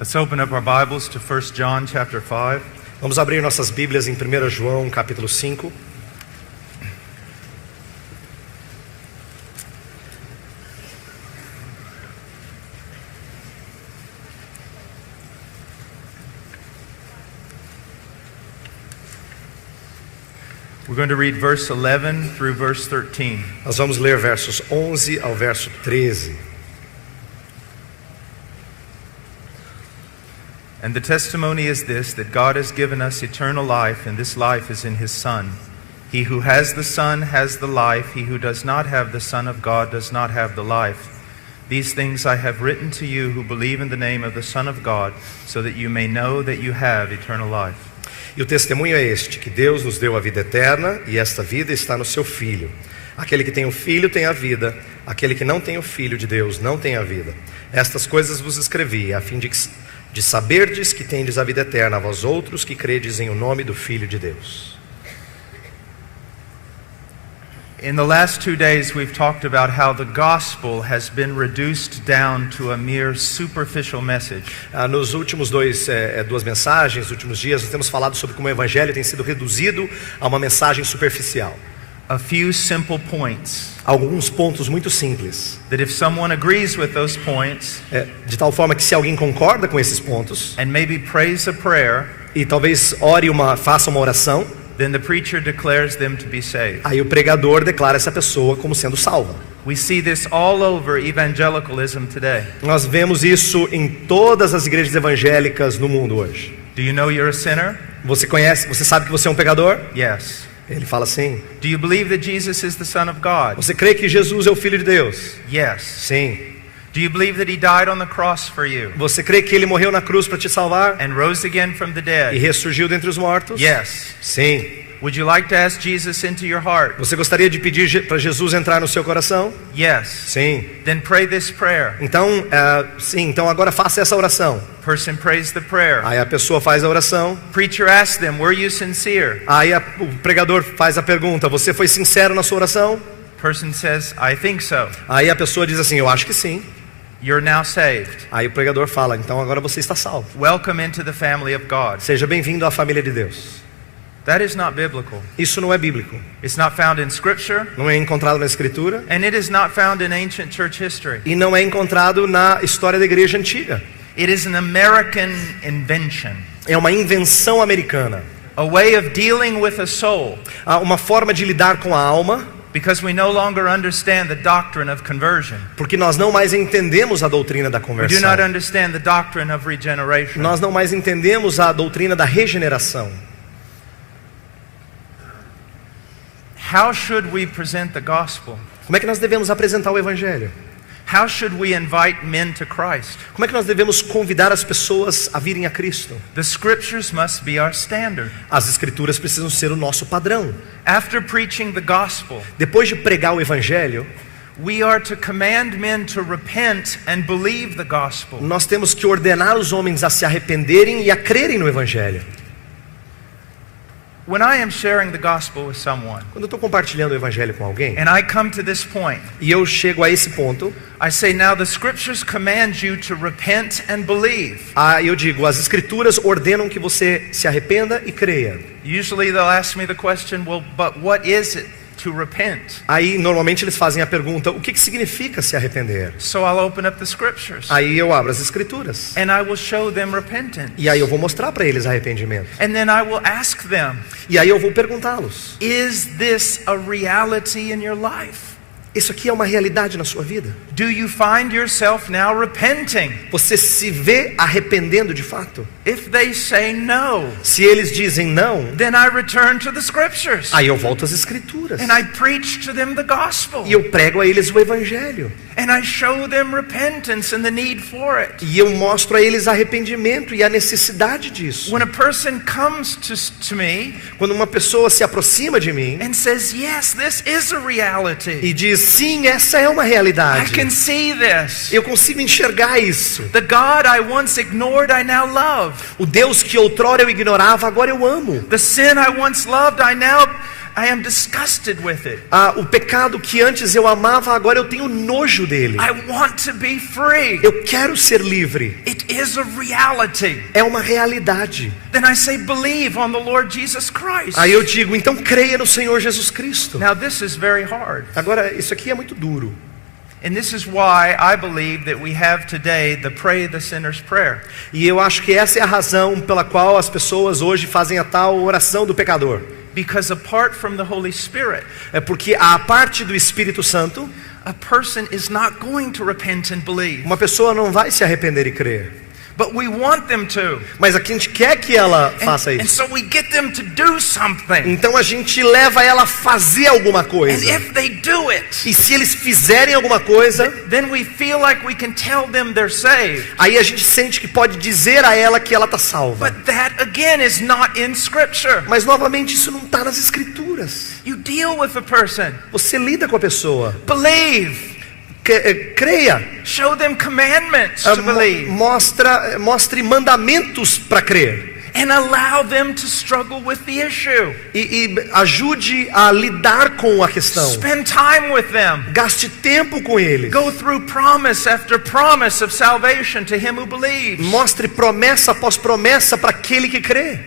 Let's open up our Bibles to 1 John chapter 5. Vamos abrir nossas Bíblias em 1 João, capítulo 5. We're going to read verse 11 through verse 13. Nós vamos ler versos 11 ao verso 13. And the testimony is this, that God has given us eternal life, and this life is in His Son. He who has the Son has the life. He who does not have the Son of God does not have the life. These things I have written to you who believe in the name of the Son of God, so that you may know that you have eternal life. E o testemunho é este, que Deus nos deu a vida eterna, e esta vida está no seu Filho. Aquele que tem o Filho tem a vida, aquele que não tem o Filho de Deus não tem a vida. Estas coisas vos escrevi, a fim de saberdes que tendes a vida eterna, a vós outros que credes em o nome do Filho de Deus. In the last 2 days we've talked about how the gospel has been reduced down to a mere superficial message. Nos últimos duas mensagens, nos últimos dias, nós temos falado sobre como o evangelho tem sido reduzido a uma mensagem superficial. A few simple points. Alguns pontos muito simples. That if someone agrees with those points, de tal forma que se alguém concorda com esses pontos, and maybe prays a prayer, e talvez faça uma oração, then the preacher declares them to be saved. Aí o pregador declara essa pessoa como sendo salva. We see this all over evangelicalism today. Nós vemos isso em todas as igrejas evangélicas no mundo hoje. Do you know you're a sinner? Você sabe que você é um pecador? Yes. Ele fala assim. Do you believe that Jesus is the Son of God? Você crê que Jesus é o Filho de Deus? Yes. Sim. Do you believe that He died on the cross for you? Você crê que Ele morreu na cruz para te salvar? And rose again from the dead? E ressurgiu dentre os mortos? Yes. Sim. Would you like to ask Jesus into your heart? Você gostaria de pedir para Jesus entrar no seu coração? Yes. Sim. Then pray this prayer. Então, então agora faça essa oração. Person prays the prayer. Aí a pessoa faz a oração. Preacher asks them, were you sincere? Aí o pregador faz a pergunta, você foi sincero na sua oração? Person says, I think so. Aí a pessoa diz assim, eu acho que sim. You're now saved. Aí o pregador fala, então agora você está salvo. Welcome into the family of God. Seja bem-vindo à família de Deus. That is not biblical. Isso não é bíblico. It's not found in Scripture. Não é encontrado na Escritura. And it is not found in ancient church history. E não é encontrado na história da igreja antiga. It is an American invention. É uma invenção americana. A way of dealing with a soul. Uma forma de lidar com a alma. Because we no longer understand the doctrine of conversion. Porque nós não mais entendemos a doutrina da conversão. We do not understand the doctrine of regeneration. Nós não mais entendemos a doutrina da regeneração. How should we present the gospel? Como é que nós devemos apresentar o evangelho? How should we invite men to Christ? Como é que nós devemos convidar as pessoas a virem a Cristo? The scriptures must be our standard. As escrituras precisam ser o nosso padrão. After preaching the gospel, depois de pregar o evangelho, we are to command men to repent and believe the gospel. Nós temos que ordenar os homens a se arrependerem e a crerem no evangelho. When I am sharing the gospel with someone, quando eu estou compartilhando o evangelho com alguém, and I come to this point, e eu chego a esse ponto, I say, now the scriptures command you to repent and believe. Eu digo, as escrituras ordenam que você se arrependa e creia. Usually they'll ask me the question, well, but what is it to repent? Aí normalmente eles fazem a pergunta, o que significa se arrepender? So I'll open up the scriptures. Aí eu abro as escrituras. And I will show them repentance. E aí eu vou mostrar para eles arrependimento. And then I will ask them, e aí eu vou perguntá-los, is this a reality in your life? Isso aqui é uma realidade na sua vida? Do you find yourself now repenting? Você se vê arrependendo de fato? If they say no, se eles dizem não, then I return to the scriptures. Aí eu volto às escrituras. And I preach to them the gospel. E eu prego a eles o evangelho. And I show them repentance and the need for it. E eu mostro a eles arrependimento e a necessidade disso. When a person comes to me, quando uma pessoa se aproxima de mim, and says, yes, this is a reality. E diz, sim, essa é uma realidade. I can see this. Eu consigo enxergar isso. The God I once ignored, I now love. O Deus que outrora eu ignorava, agora eu amo. The sin I once loved, I now I am disgusted with it. O pecado que antes eu amava, agora eu tenho nojo dele. I want to be free. Eu quero ser livre. It is a reality. É uma realidade. Then I say, believe on the Lord Jesus Christ. Aí eu digo, então creia no Senhor Jesus Cristo. Now this is very hard. Agora, isso aqui é muito duro. And this is why I believe that we have today the pray the sinner's prayer. E eu acho que essa é a razão pela qual as pessoas hoje fazem a tal oração do pecador. Because apart from the Holy Spirit, É porque a parte do Espírito Santo, a person is not going to repent and believe. uma pessoa não vai se arrepender e crer. But we want them to. Mas aqui a gente quer que ela faça And isso. so we get them to do something. Então a gente leva ela a fazer alguma And coisa. if they do it, E se eles fizerem alguma coisa, then we feel like we can tell them they're saved. aí a gente sente que pode dizer a ela que ela está salva. But that again is not in Scripture. Mas novamente isso não está nas Escrituras. You deal with a person. Você lida com a pessoa. Believe. Creia. Show them commandments to believe. Mostre mandamentos para crer. And allow them to struggle with the issue. E ajude a lidar com a questão. Spend time with them. Gaste tempo com eles. Go through promise after promise of salvation to him who believes. Mostre promessa após promessa para aquele que crê.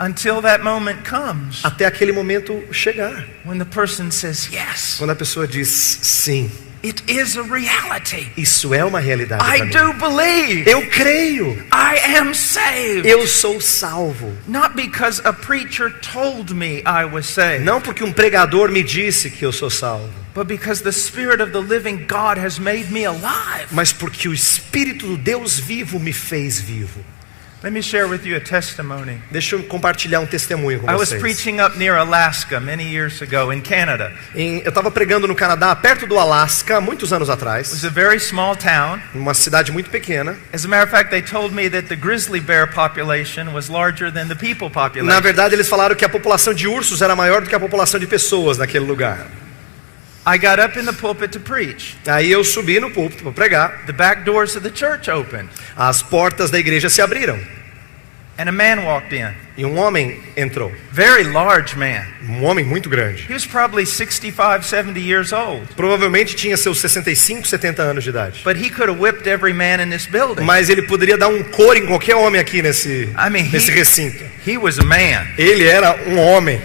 Until that moment comes. Até aquele momento chegar. When the person says yes. Quando a pessoa diz sim. It is a reality. Isso é uma realidade I para mim. do believe. Eu creio. I am saved. Eu sou salvo. Not because a preacher told me I was saved. Não porque um pregador me disse que eu sou salvo. But because the Spirit of the living God has made me alive. Mas porque o Espírito do Deus vivo me fez vivo. Let me share with you a testimony. Deixa eu compartilhar um testemunho com I was vocês. preaching up near Alaska many years ago in Canada. Eu estava pregando no Canadá, perto do Alasca, muitos anos It was atrás, a very small town. numa cidade muito pequena. As a matter of fact, they told me that the grizzly bear population was larger than the people Na population. verdade, eles falaram que a população de ursos era maior do que a população de pessoas naquele lugar. I got up in the pulpit to preach. Aí eu subi no púlpito para pregar. The back doors of the church opened, As portas da igreja se abriram and a man walked in. e um homem entrou. Very large man. Um homem muito grande. He was probably 65, 70 years old. Provavelmente tinha seus 65, 70 anos de idade. But he could have whipped every man in this building. Mas ele poderia dar um couro em qualquer homem aqui nesse he- recinto. He was a man. Ele era um homem.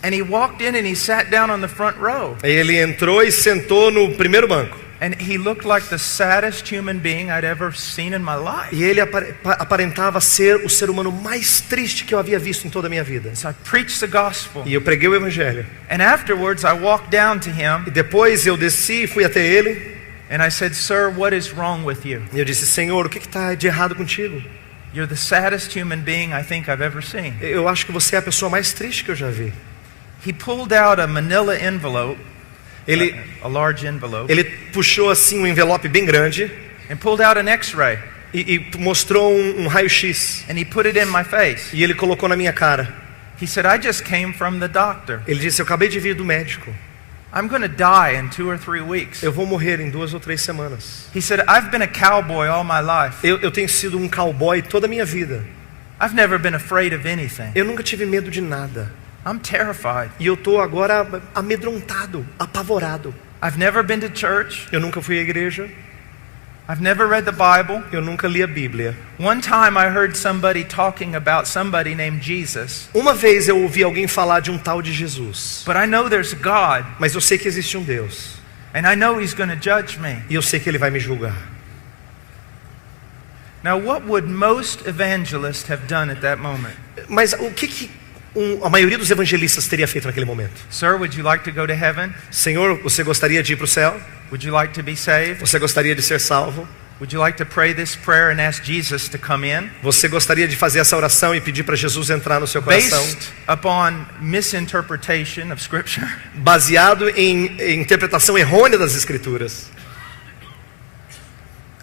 And he walked in and he sat down on the front row. Ele entrou e sentou no primeiro banco. And he looked like the saddest human being I'd ever seen in my life. E ele aparentava ser o ser humano mais triste que eu havia visto em toda a minha vida. So I preached the gospel. E eu preguei o evangelho. And afterwards I walked down to him E depois eu desci e fui até ele. and I said, "Sir, what is wrong with you? E eu disse, Senhor, o que está de errado contigo? You're the saddest human being I think I've ever seen." Eu acho que você é a pessoa mais triste que eu já vi. He pulled out a manila envelope, Ele a large envelope, puxou assim um envelope bem grande and pulled out an x-ray e mostrou um raio-x. and he put it in my face. E ele colocou na minha cara. He said, "I just came from the doctor. Ele disse, eu acabei de vir do médico. I'm going to die in 2 or 3 weeks." Eu vou morrer em 2 ou 3 semanas. He said, "I've been a cowboy all my life. Eu tenho sido um cowboy toda a minha vida. I've never been afraid of anything. Eu nunca tive medo de nada. I'm terrified. E eu estou agora amedrontado, apavorado. I've never been to church. Eu nunca fui à igreja. I've never read the Bible. Eu nunca li a Bíblia. One time I heard somebody talking about somebody named Jesus. Uma vez eu ouvi alguém falar de um tal de Jesus. But I know there's a God, Mas eu sei que existe um Deus. and I know He's going to judge me. E eu sei que Ele vai me julgar. Now, what would most evangelists have done at that moment? Mas o que a maioria dos evangelistas teria feito naquele momento? Sir, would you like to go to heaven? Senhor, você gostaria de ir para o céu? Would you like to be saved? Você gostaria de ser salvo? Would you like to pray this prayer and ask Jesus to come in? Você gostaria de fazer essa oração e pedir para Jesus entrar no seu coração? Based upon misinterpretation of Scripture. Baseado em interpretação errônea das Escrituras.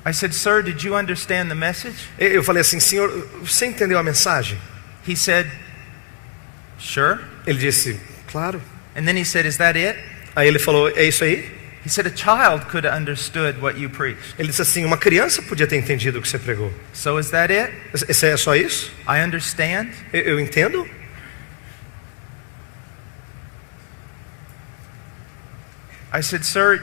I said, "Sir, did you understand the message?" Eu falei assim, Senhor, você entendeu a mensagem? He said, "Sure." Ele disse, claro. And then he said, "Is that it?" Aí ele falou, é isso aí? He said, "A child could have understood what you preached." Ele disse assim, uma criança podia ter entendido o que você pregou. So is that it? Esse é só isso? I understand. Eu entendo? I said, "Sir,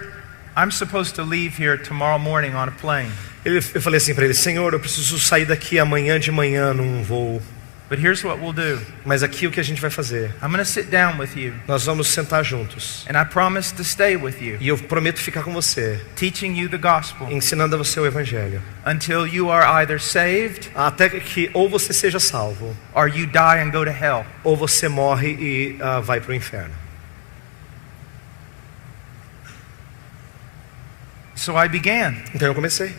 I'm supposed to leave here tomorrow morning on a plane. Eu falei assim para ele: Senhor, eu preciso sair daqui amanhã de manhã num voo. But here's what we'll do. Mas aqui o que a gente vai fazer? I'm going to sit down with you. Nós vamos sentar juntos. And I promise to stay with you, E eu prometo ficar com você, teaching you the gospel ensinando a você o Evangelho. until you are either saved Até que ou você seja salvo, or you die and go to hell." ou você morre e vai para o inferno. So I began Então eu comecei,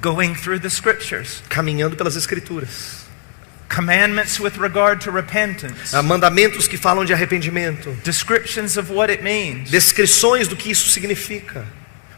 going through the scriptures, caminhando pelas Escrituras. commandments with regard to repentance, Mandamentos que falam de arrependimento. descriptions of what it means, Descrições do que isso significa.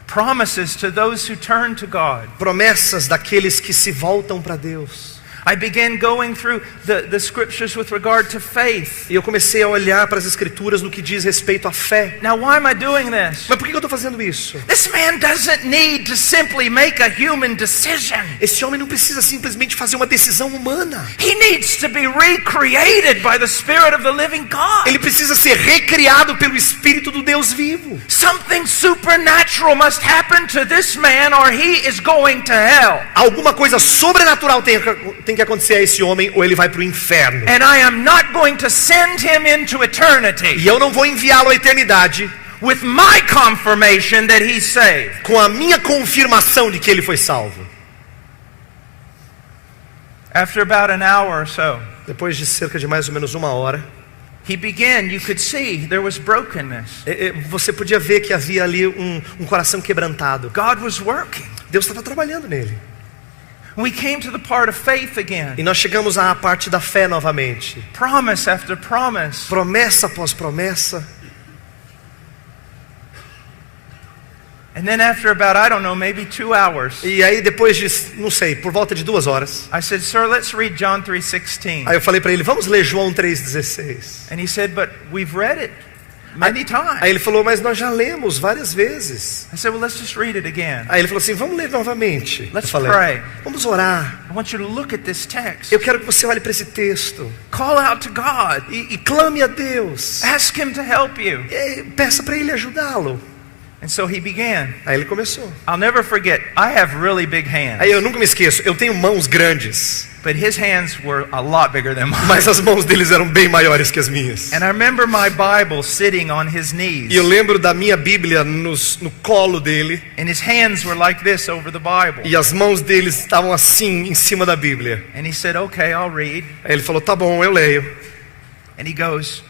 promises to those who turn to God. Promessas daqueles que se voltam para Deus. I began going through the scriptures with regard to faith. E eu comecei a olhar para as Escrituras no que diz respeito à fé. Now, why am I doing this? Mas por que eu estou fazendo isso? This man doesn't need to simply make a human decision. Esse homem não precisa simplesmente fazer uma decisão humana. He needs to be recreated by the Spirit of the living God. Ele precisa ser recriado pelo Espírito do Deus vivo. Something supernatural must happen to this man or he is going to hell. Alguma coisa sobrenatural tem que acontecer a esse homem ou ele vai para o inferno. And I am not going to send him into eternity E eu não vou enviá-lo à eternidade with my confirmation that he's saved. com a minha confirmação de que ele foi salvo. After about an hour or so, Depois de cerca de mais ou menos uma hora, he began, you could see there was brokenness. você podia ver que havia ali um coração quebrantado. God was working. Deus estava trabalhando nele. We came to the part of faith again. E nós chegamos à parte da fé novamente. Promise after promise. Promessa após promessa. And then after about, I don't know, maybe 2 hours, E aí depois de, não sei, por volta de 2 horas, I said, "Sir, let's read John 3:16." aí eu falei para ele: vamos ler João 3,16. And he said, "But we've read it many times." Aí ele falou: mas nós já lemos várias vezes. I said, "Well, let's just read it again. Aí ele falou assim: vamos ler novamente. Let's Eu falei: pray. vamos orar. I want you to look at this text. Eu quero que você olhe para esse texto Call out to God. e clame a Deus. Ask him to help you." E peça para ele ajudá-lo. And so he began. Aí ele começou. I'll never forget, I have really big hands. Aí eu nunca me esqueço, eu tenho mãos grandes, But his hands were a lot bigger than mine. mas as mãos deles eram bem maiores que as minhas. And I remember my Bible sitting on his knees. E eu lembro da minha Bíblia no colo dele, And his hands were like this over the Bible. e as mãos deles estavam assim em cima da Bíblia. And he said, "Okay, I'll read." Aí ele falou: tá bom, eu leio. And he goes,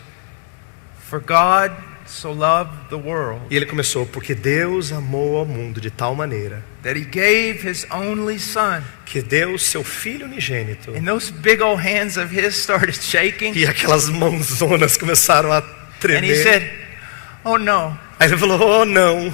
"For God so loved the world E ele começou: porque Deus amou ao mundo de tal maneira that he gave his only son." que deu seu Filho unigênito. And those big old hands of his started shaking. E aquelas mãozonas começaram a And he tremer. said, "Oh no, Aí ele falou: oh não,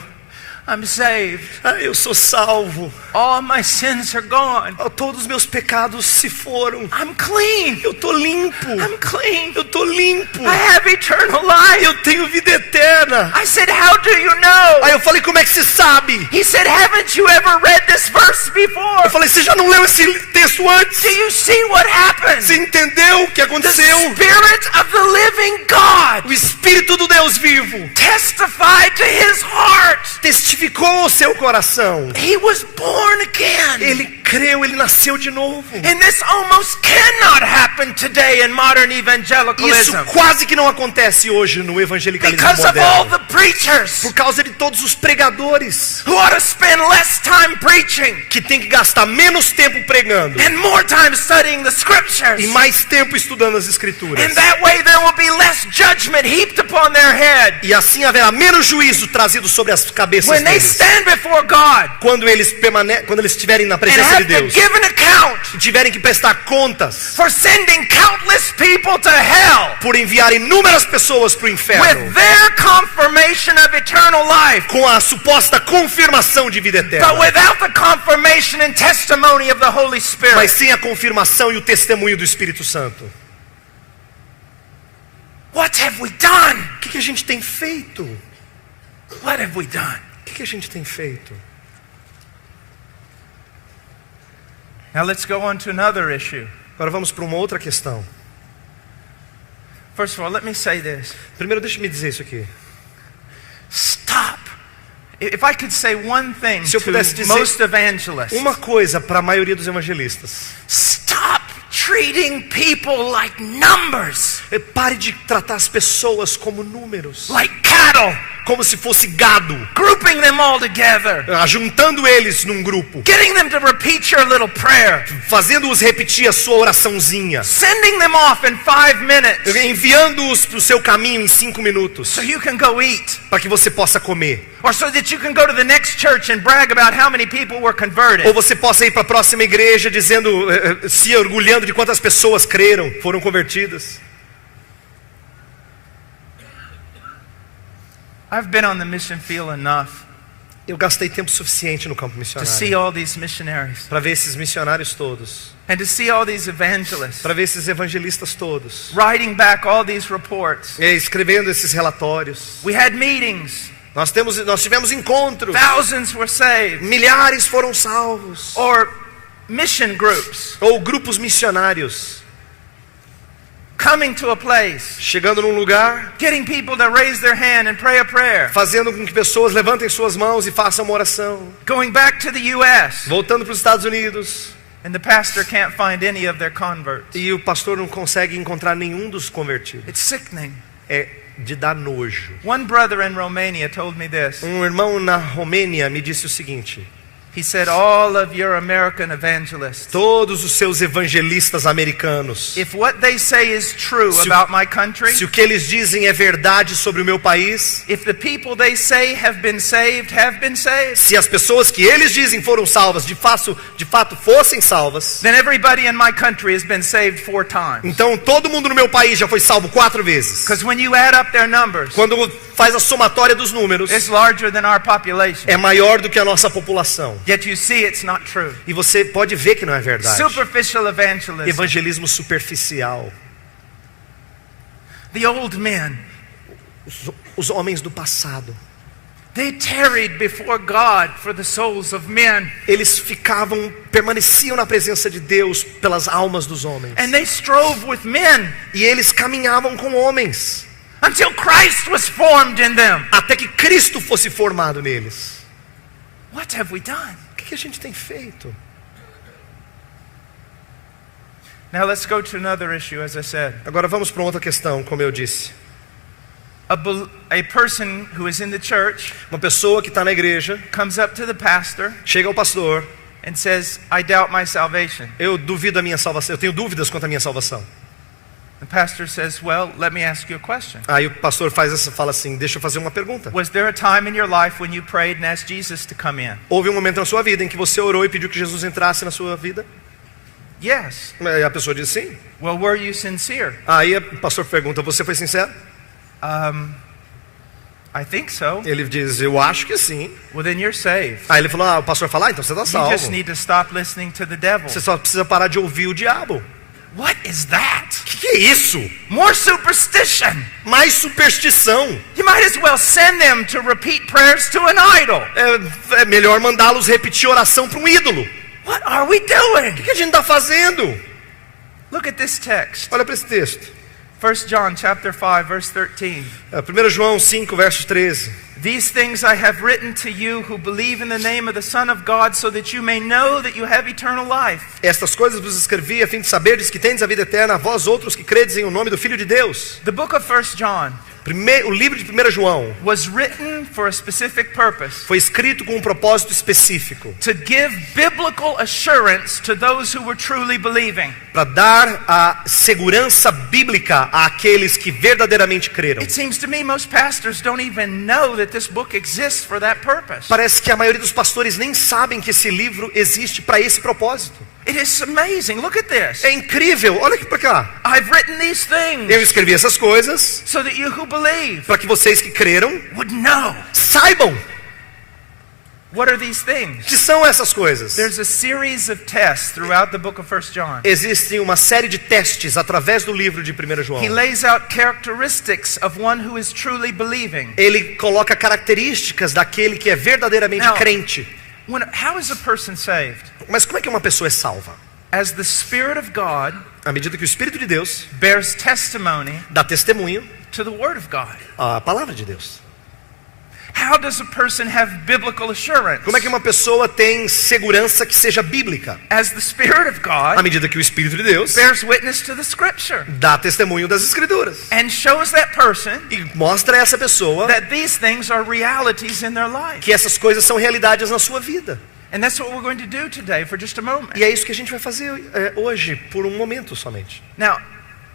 I'm saved. eu sou salvo. All my sins are gone. Todos os meus pecados se foram. I'm clean. Eu tô limpo. I'm clean. Eu tô limpo. I have eternal life." Eu tenho vida eterna. I said, "How do you know?" Aí eu falei: como é que você sabe? He said, "Haven't you ever read this verse before? Eu falei: você já não leu esse texto antes? Do you see what happened? Você entendeu o que The aconteceu? Spirit of the living God O Espírito do Deus vivo testified to his heart. testificou ao seu coração. He was born again. Ele creu, ele nasceu de novo. And this almost cannot happen today in modern Isso evangelicalism quase que não acontece hoje no evangelicalismo because of all moderno. the preachers Por causa de todos os pregadores who ought to spend less time preaching que tem que gastar menos tempo pregando and more time studying the scriptures. e mais tempo estudando as Escrituras. And that way there will be less judgment heaped upon their head. E assim haverá menos juízo trazido sobre as cabeças When they deles. stand before God Quando eles estiverem na and presença de have to Deus give an account e tiverem que prestar contas for sending countless people to hell por enviar inúmeras pessoas para o inferno with their confirmation of eternal life, com a suposta confirmação de vida but eterna, without the confirmation and testimony of the Holy mas Spirit. sem a confirmação e o testemunho do Espírito Santo. What have we done? O que a gente tem feito? What have we done? O que a gente tem feito? Now let's go on to another issue. Agora vamos para uma outra questão. First of all, let me say this. Primeiro, deixe-me dizer isso aqui. Stop If I could say one thing Se eu pudesse to dizer most evangelists, uma coisa para a maioria dos evangelistas: stop treating people like numbers, pare de tratar as pessoas como números, like cattle, como se fosse gado, grouping them all together, juntando eles num grupo, getting them to repeat your little prayer, fazendo-os repetir a sua oraçãozinha, sending them off in 5 minutes enviando-os para o seu caminho em 5 minutos, so you can go eat, para que você possa comer, or so that you can go to the next church and brag about how many people were converted. ou você possa ir para a próxima igreja dizendo, se orgulhando de quantas pessoas creram, foram convertidas. I've been on the mission field enough Eu gastei tempo suficiente no campo to see missionário all these missionaries para ver esses missionários todos, and to see all these evangelists para ver esses evangelistas todos, writing back all these reports. escrevendo esses relatórios. We had meetings, Nós tivemos encontros, thousands were saved, milhares foram salvos, or mission groups ou grupos missionários coming to a place, chegando num lugar, getting people to raise their hand and pray a prayer, fazendo com que pessoas levantem suas mãos e façam uma oração, going back to the U.S., voltando para os Estados Unidos, and the pastor can't find any of their converts. e o pastor não consegue encontrar nenhum dos convertidos. It's sickening. É de dar nojo. One brother in Romania told me this. Um irmão na Romênia me disse o seguinte: He said, all of your American evangelists, todos os seus evangelistas americanos, if what they say is true Se o- about my country, se o que eles dizem é verdade sobre o meu país, if the people they say have been saved, se as pessoas que eles dizem foram salvas, de fato fossem salvas, then everybody in my country has been saved 4 times. então todo mundo no meu país já foi salvo 4 vezes. Because when you add up their numbers, Quando faz a somatória dos números, it's larger than our population. é maior do que a nossa população. Yet you see it's not true. E você pode ver que não é verdade. Superficial evangelism. Evangelismo superficial. The old men, Os homens do passado, they tarried before God for the souls of men. eles permaneciam na presença de Deus pelas almas dos homens. And they strove with men E eles caminhavam com homens, until Christ was formed in them. até que Cristo fosse formado neles. What have we done? O que a gente tem feito? Now let's go to another issue, as I said. Agora vamos para outra questão, como eu disse. A person who is in the church Uma pessoa que está na igreja, comes up to the pastor chega ao pastor: and says, I doubt my salvation. eu duvido a minha salvação, eu tenho dúvidas quanto à minha salvação. The pastor says, well, let me ask you a question. Aí o pastor fala assim: deixa eu fazer uma pergunta. Was there a time in your life when you prayed and asked Jesus to come in? Houve um momento na sua vida em que você orou e pediu que Jesus entrasse na sua vida? Yes. Aí a pessoa diz sim. Well, were you sincere? Aí o pastor pergunta: você foi sincero? I think so. Ele diz: eu acho que sim. Well, then you're saved. Aí ele falou: o pastor fala: então você está You salvo. just need to stop listening to the devil. Você só precisa parar de ouvir o diabo. What is that? O que é isso? More superstition. Mais superstição. You might as well send them to repeat prayers to an idol. É melhor mandá-los repetir oração para um ídolo. What are we doing? O que a gente está fazendo? Look at this text. Olha para esse texto. 1 John chapter 5 verse 13. 1 João 5, verso 13. These things I have written to you who believe in the name of the Son of God, so that you may know that you have eternal life. Estas coisas vos escrevi a fim de saberdes que tendes a vida eterna, a vós outros que credes em o nome do Filho de Deus. The book of 1 John O livro de 1 João was written for a specific purpose. foi escrito com um propósito específico, To give biblical assurance to those who were truly believing. para dar a segurança bíblica àqueles que verdadeiramente creram. It seems to me most pastors don't even know that this book exists for that purpose. Parece que a maioria dos pastores nem sabem que esse livro existe para esse propósito. It is amazing. Look at this. É incrível, olha aqui para cá. I've written these things Eu escrevi essas coisas so that you who believe para que vocês que creram would know. saibam What are these things? que são essas coisas. There's a series of tests throughout the book of 1 John. Existe uma série de testes através do livro de 1 João. He lays out characteristics of one who is truly believing. Ele coloca características daquele que é verdadeiramente Now, crente. How is a person saved? Mas como é que uma pessoa é salva? As the Spirit of God À medida que o Espírito de Deus bears testimony dá testemunho to the Word of God. à palavra de Deus. How does a person have biblical assurance? Como é que uma pessoa tem segurança que seja bíblica? As the Spirit of À God medida que o Espírito de Deus bears witness to the Scripture dá testemunho das Escrituras and shows that person e mostra a essa pessoa that these things are realities in their life. que essas coisas são realidades na sua vida. And that's what we're going to do today for just a moment. E é isso que a gente vai fazer hoje, por um momento somente. Now,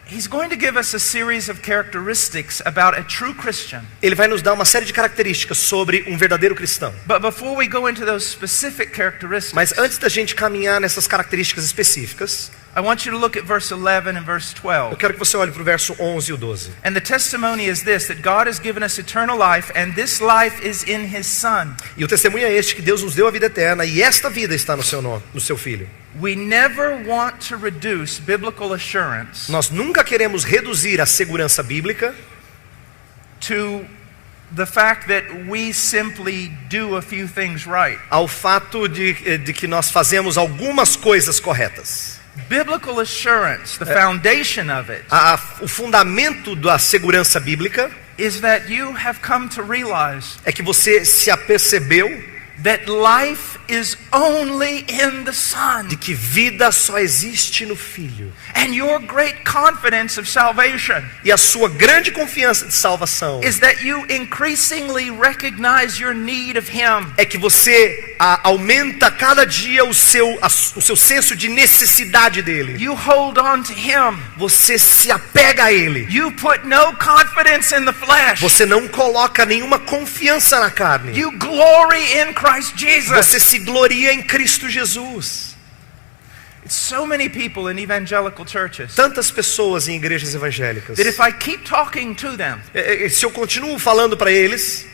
he's going to give us a series of characteristics about a true Christian. Ele vai nos dar uma série de características sobre um verdadeiro cristão. But before we go into those specific characteristics, Mas antes da gente caminhar nessas características específicas, I want you to look at verse 11 and verse eu 12. quero que você olhe para o verso 11 e o 12. And the testimony is this, that God has given us eternal life, and this life is in His Son. E o testemunho é este, que Deus nos deu a vida eterna, e esta vida está no seu nome, no seu Filho. We never want to reduce biblical assurance Nós nunca queremos reduzir a segurança bíblica to the fact that we simply do a few things right. ao fato de que nós fazemos algumas coisas corretas. Biblical assurance, the foundation of it, O fundamento da segurança bíblica is that you have come to realize é que você se apercebeu that life is only in the Son. de que vida só existe no Filho. And your great confidence of salvation E a sua grande confiança de salvação is that you increasingly recognize your need of Him. é que você aumenta cada dia o seu senso de necessidade dele. You hold on to Him. Você se apega a ele. You put no confidence in the flesh. Você não coloca nenhuma confiança na carne. You glory in Christ Jesus. Você se gloria em Cristo Jesus. It's so many people in evangelical churches Tantas pessoas em igrejas evangélicas. that if I keep talking to them, Se eu continuo falando para eles,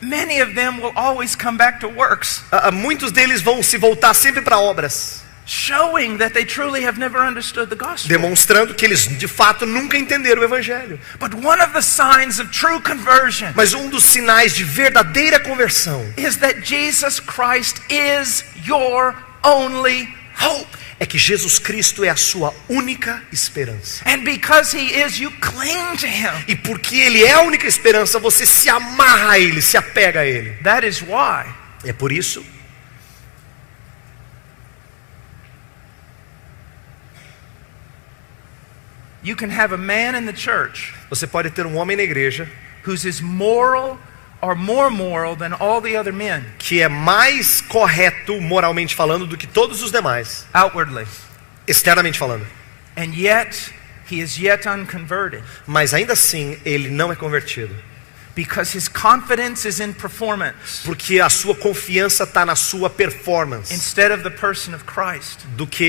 many of them will always come back to works, muitos deles vão se voltar sempre para obras, showing that they truly have never understood the gospel. demonstrando que eles de fato nunca entenderam o evangelho. But one of the signs of true conversion Mas um dos sinais de verdadeira conversão is that Jesus Christ is your only hope. é que Jesus Cristo é a sua única esperança. And because He is, you cling to Him. E porque Ele é a única esperança, você se amarra a Ele, se apega a Ele. That is why É por isso you can have a man in the church você pode ter um homem na igreja who's as moral or more moral than all the other men que é mais correto moralmente falando do que todos os demais, outwardly, externamente falando. and yet he is yet unconverted Mas ainda assim, ele não é convertido. because his confidence is in performance Porque a sua confiança está na sua performance, instead of the person of Christ.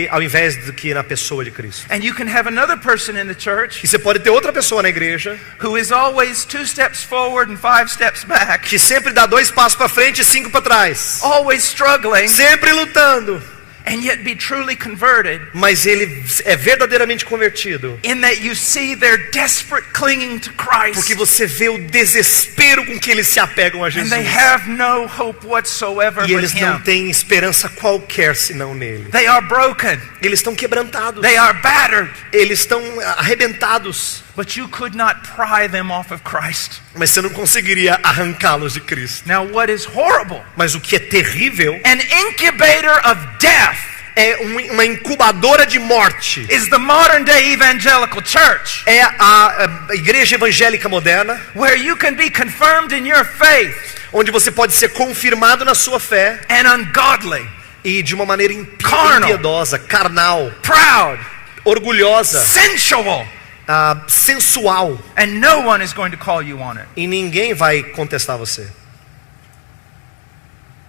ao invés do que na pessoa de Cristo. And you can have another person in the church E você pode ter outra pessoa na igreja who is always 2 steps forward and 5 steps back, que sempre dá 2 passos para frente e 5 para trás, always struggling, sempre lutando, and yet be truly converted, mas ele é verdadeiramente convertido. in that you see their desperate clinging to Porque Christ, você vê o desespero com que eles se apegam a and Jesus. they have no hope whatsoever E but eles não Him. têm esperança qualquer senão nele. They are broken, Eles estão quebrantados. they are battered, Eles estão arrebentados. but you could not pry them off of Christ. Mas você não conseguiria arrancá-los de Cristo. Now what is horrible, Mas o que é terrível an incubator of death, é uma incubadora de morte. is the modern day evangelical church, É a igreja evangélica moderna, where you can be confirmed in your faith onde você pode ser confirmado na sua fé and ungodly, e de uma maneira Carnal. impiedosa, carnal, proud, orgulhosa, sensual, sensual. and no one is going to call you on it. E ninguém vai contestar você.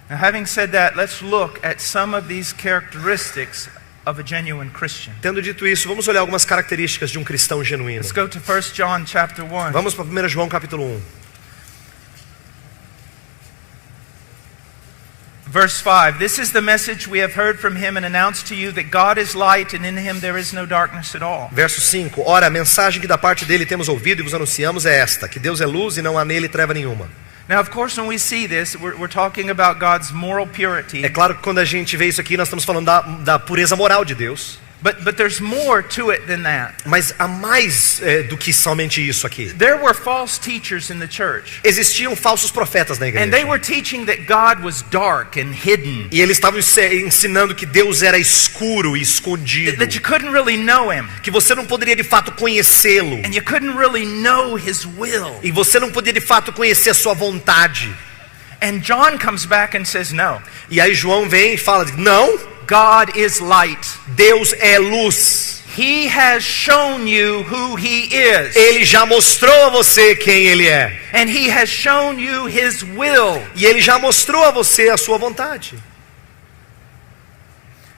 Now, having said that, let's look at some of these characteristics of a genuine Christian. Tendo dito isso, vamos olhar algumas características de um cristão genuíno. Let's go to 1 John chapter 1. Vamos para 1 João capítulo 1. Verse 5, this is the message we have heard from Him and announced to you, that God is light and in Him there is no darkness at all. Verso 5. Ora, a mensagem que da parte dele temos ouvido e vos anunciamos é esta, que Deus é luz e não há nele treva nenhuma. Now, of course, when we see this, we're talking about God's moral purity. É claro que quando a gente vê isso aqui, nós estamos falando da pureza moral de Deus. But there's more to it than that. Mas há mais do que somente isso aqui. There were false teachers in the church. Existiam falsos profetas na igreja. And they were teaching that God was dark and hidden. E eles estavam ensinando que Deus era escuro e escondido. That you couldn't really know him. Que você não poderia de fato conhecê-lo. And you couldn't really know his will. E você não podia de fato conhecer a sua vontade. And John comes back and says no. E aí João vem e fala: não. God is light. Deus é luz. He has shown you who he is. Ele já mostrou a você quem ele é. And he has shown you his will. E ele já mostrou a você a sua vontade.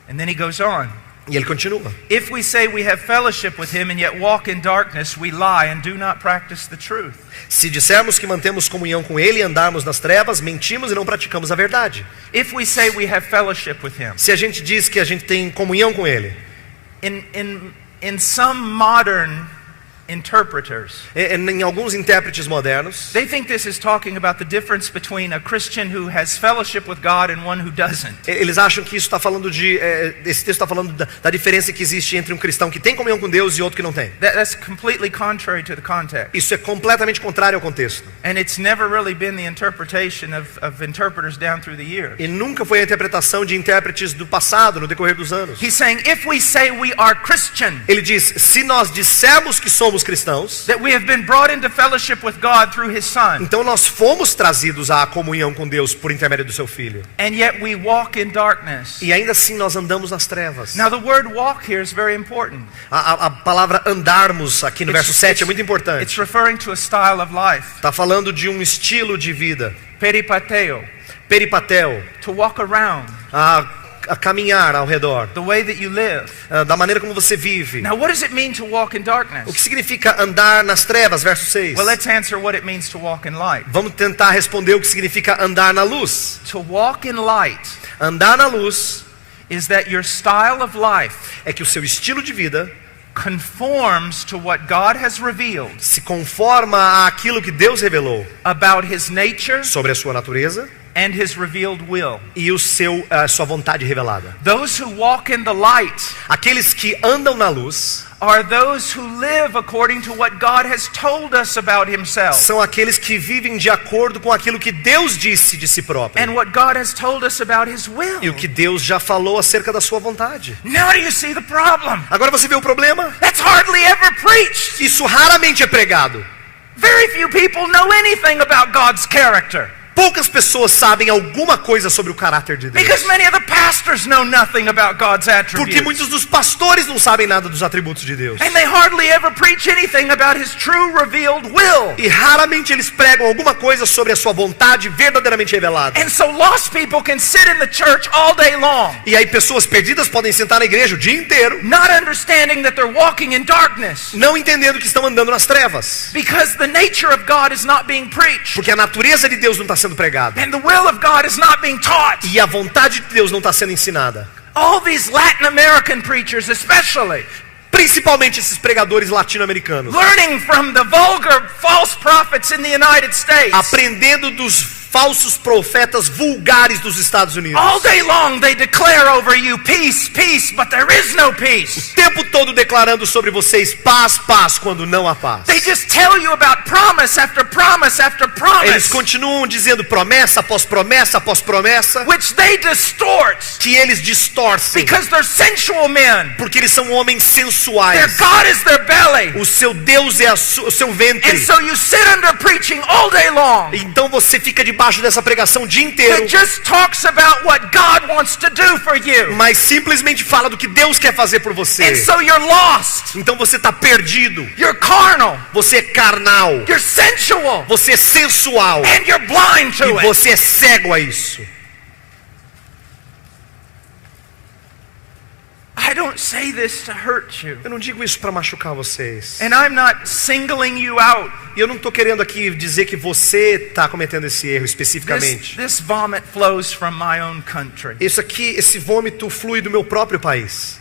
And then he goes on. E ele continua. If we say we have fellowship with him and yet walk in darkness, we lie and do not practice the truth. Se dissermos que mantemos comunhão com ele e andarmos nas trevas, mentimos e não praticamos a verdade. If we say we have fellowship with him. Se a gente diz que a gente tem comunhão com ele. In some modern interpreters, em alguns intérpretes modernos, they think this is talking about the difference between a Christian who has fellowship with God and one who doesn't. Eles acham que isso está falando esse texto está falando da diferença que existe entre um cristão que tem comunhão com Deus e outro que não tem. That's completely contrary to the context. Isso é completamente contrário ao contexto. And it's never really been the interpretation of interpreters down through the years. E nunca foi a interpretação de intérpretes do passado no decorrer dos anos. He's saying if we say we are Christian, ele diz, se nós dissermos que somos cristãos, that we have been brought into fellowship with God through his son. Então nós fomos trazidos à comunhão com Deus por intermédio do seu filho. And yet we walk in darkness. E ainda assim nós andamos nas trevas. Now the word walk here is very important. A palavra andarmos aqui no verso 7 é muito importante. It's referring to a style of life. Está falando de um estilo de vida. Peripateo. Peripatel. To walk around. A caminhar ao redor. The way that you live. Da maneira como você vive. Now what does it mean to walk in darkness? O que significa andar nas trevas, verso 6? Well, let's answer what it means to walk in light. Vamos tentar responder o que significa andar na luz. To walk in light. Andar na luz is that your style of life é que o seu estilo de vida conforms to what God has revealed. Se conforma àquilo que Deus revelou about his nature sobre a sua natureza. And his revealed will. E sua vontade revelada. Those who walk in the light, aqueles que andam na luz, are those who live according to what God has told us about himself. São aqueles que vivem de acordo com aquilo que Deus disse de si próprio. And what God has told us about his will. E o que Deus já falou acerca da sua vontade. Now do you see the problem? Agora você vê o problema? That's hardly ever preached. Isso raramente é pregado. Very few people know anything about God's character. Poucas pessoas sabem alguma coisa sobre o caráter de Deus. Because many of the pastors know nothing about God's attributes. Porque muitos dos pastores não sabem nada dos atributos de Deus. And they hardly ever preach anything about his true revealed will. E raramente eles pregam alguma coisa sobre a sua vontade verdadeiramente revelada. And so lost people can sit in the church all day long. E aí pessoas perdidas podem sentar na igreja o dia inteiro. Not understanding that they're walking in darkness. Não entendendo que estão andando nas trevas. Because the nature of God is not being preached. Porque a natureza de Deus não está sendo pregada. And the will of God is not being taught. E a vontade de Deus não está sendo ensinada. All these Latin American preachers especially. Principalmente esses pregadores latino-americanos. Learning from the vulgar false prophets in the United States. Aprendendo dos falsos profetas vulgares dos Estados Unidos. All day long they declare over you peace, peace, but there is no peace. O tempo todo declarando sobre vocês paz, paz, quando não há paz. They just tell you about promise after promise after promise. Eles continuam dizendo promessa após promessa após promessa. Which they distort. Que eles distorcem. Because they're sensual men. Porque eles são homens sensuais. Their God is their belly. O seu Deus é o seu ventre. And so you sit under preaching all day long. Então você fica debaixo dessa pregação o dia inteiro. It just talks about what God wants to do for you. Mas simplesmente fala do que Deus quer fazer por você. And so you're lost. Então você está perdido. You're carnal. Você é carnal. You're sensual. Você é sensual. And you're blind to it. E você é cego a isso. I don't say this to hurt you. Eu não digo isso para machucar vocês. And I'm not singling you out. E eu não estou querendo aqui dizer que você está cometendo esse erro especificamente. This vomit flows from my own country. Isso aqui, esse vômito flui do meu próprio país.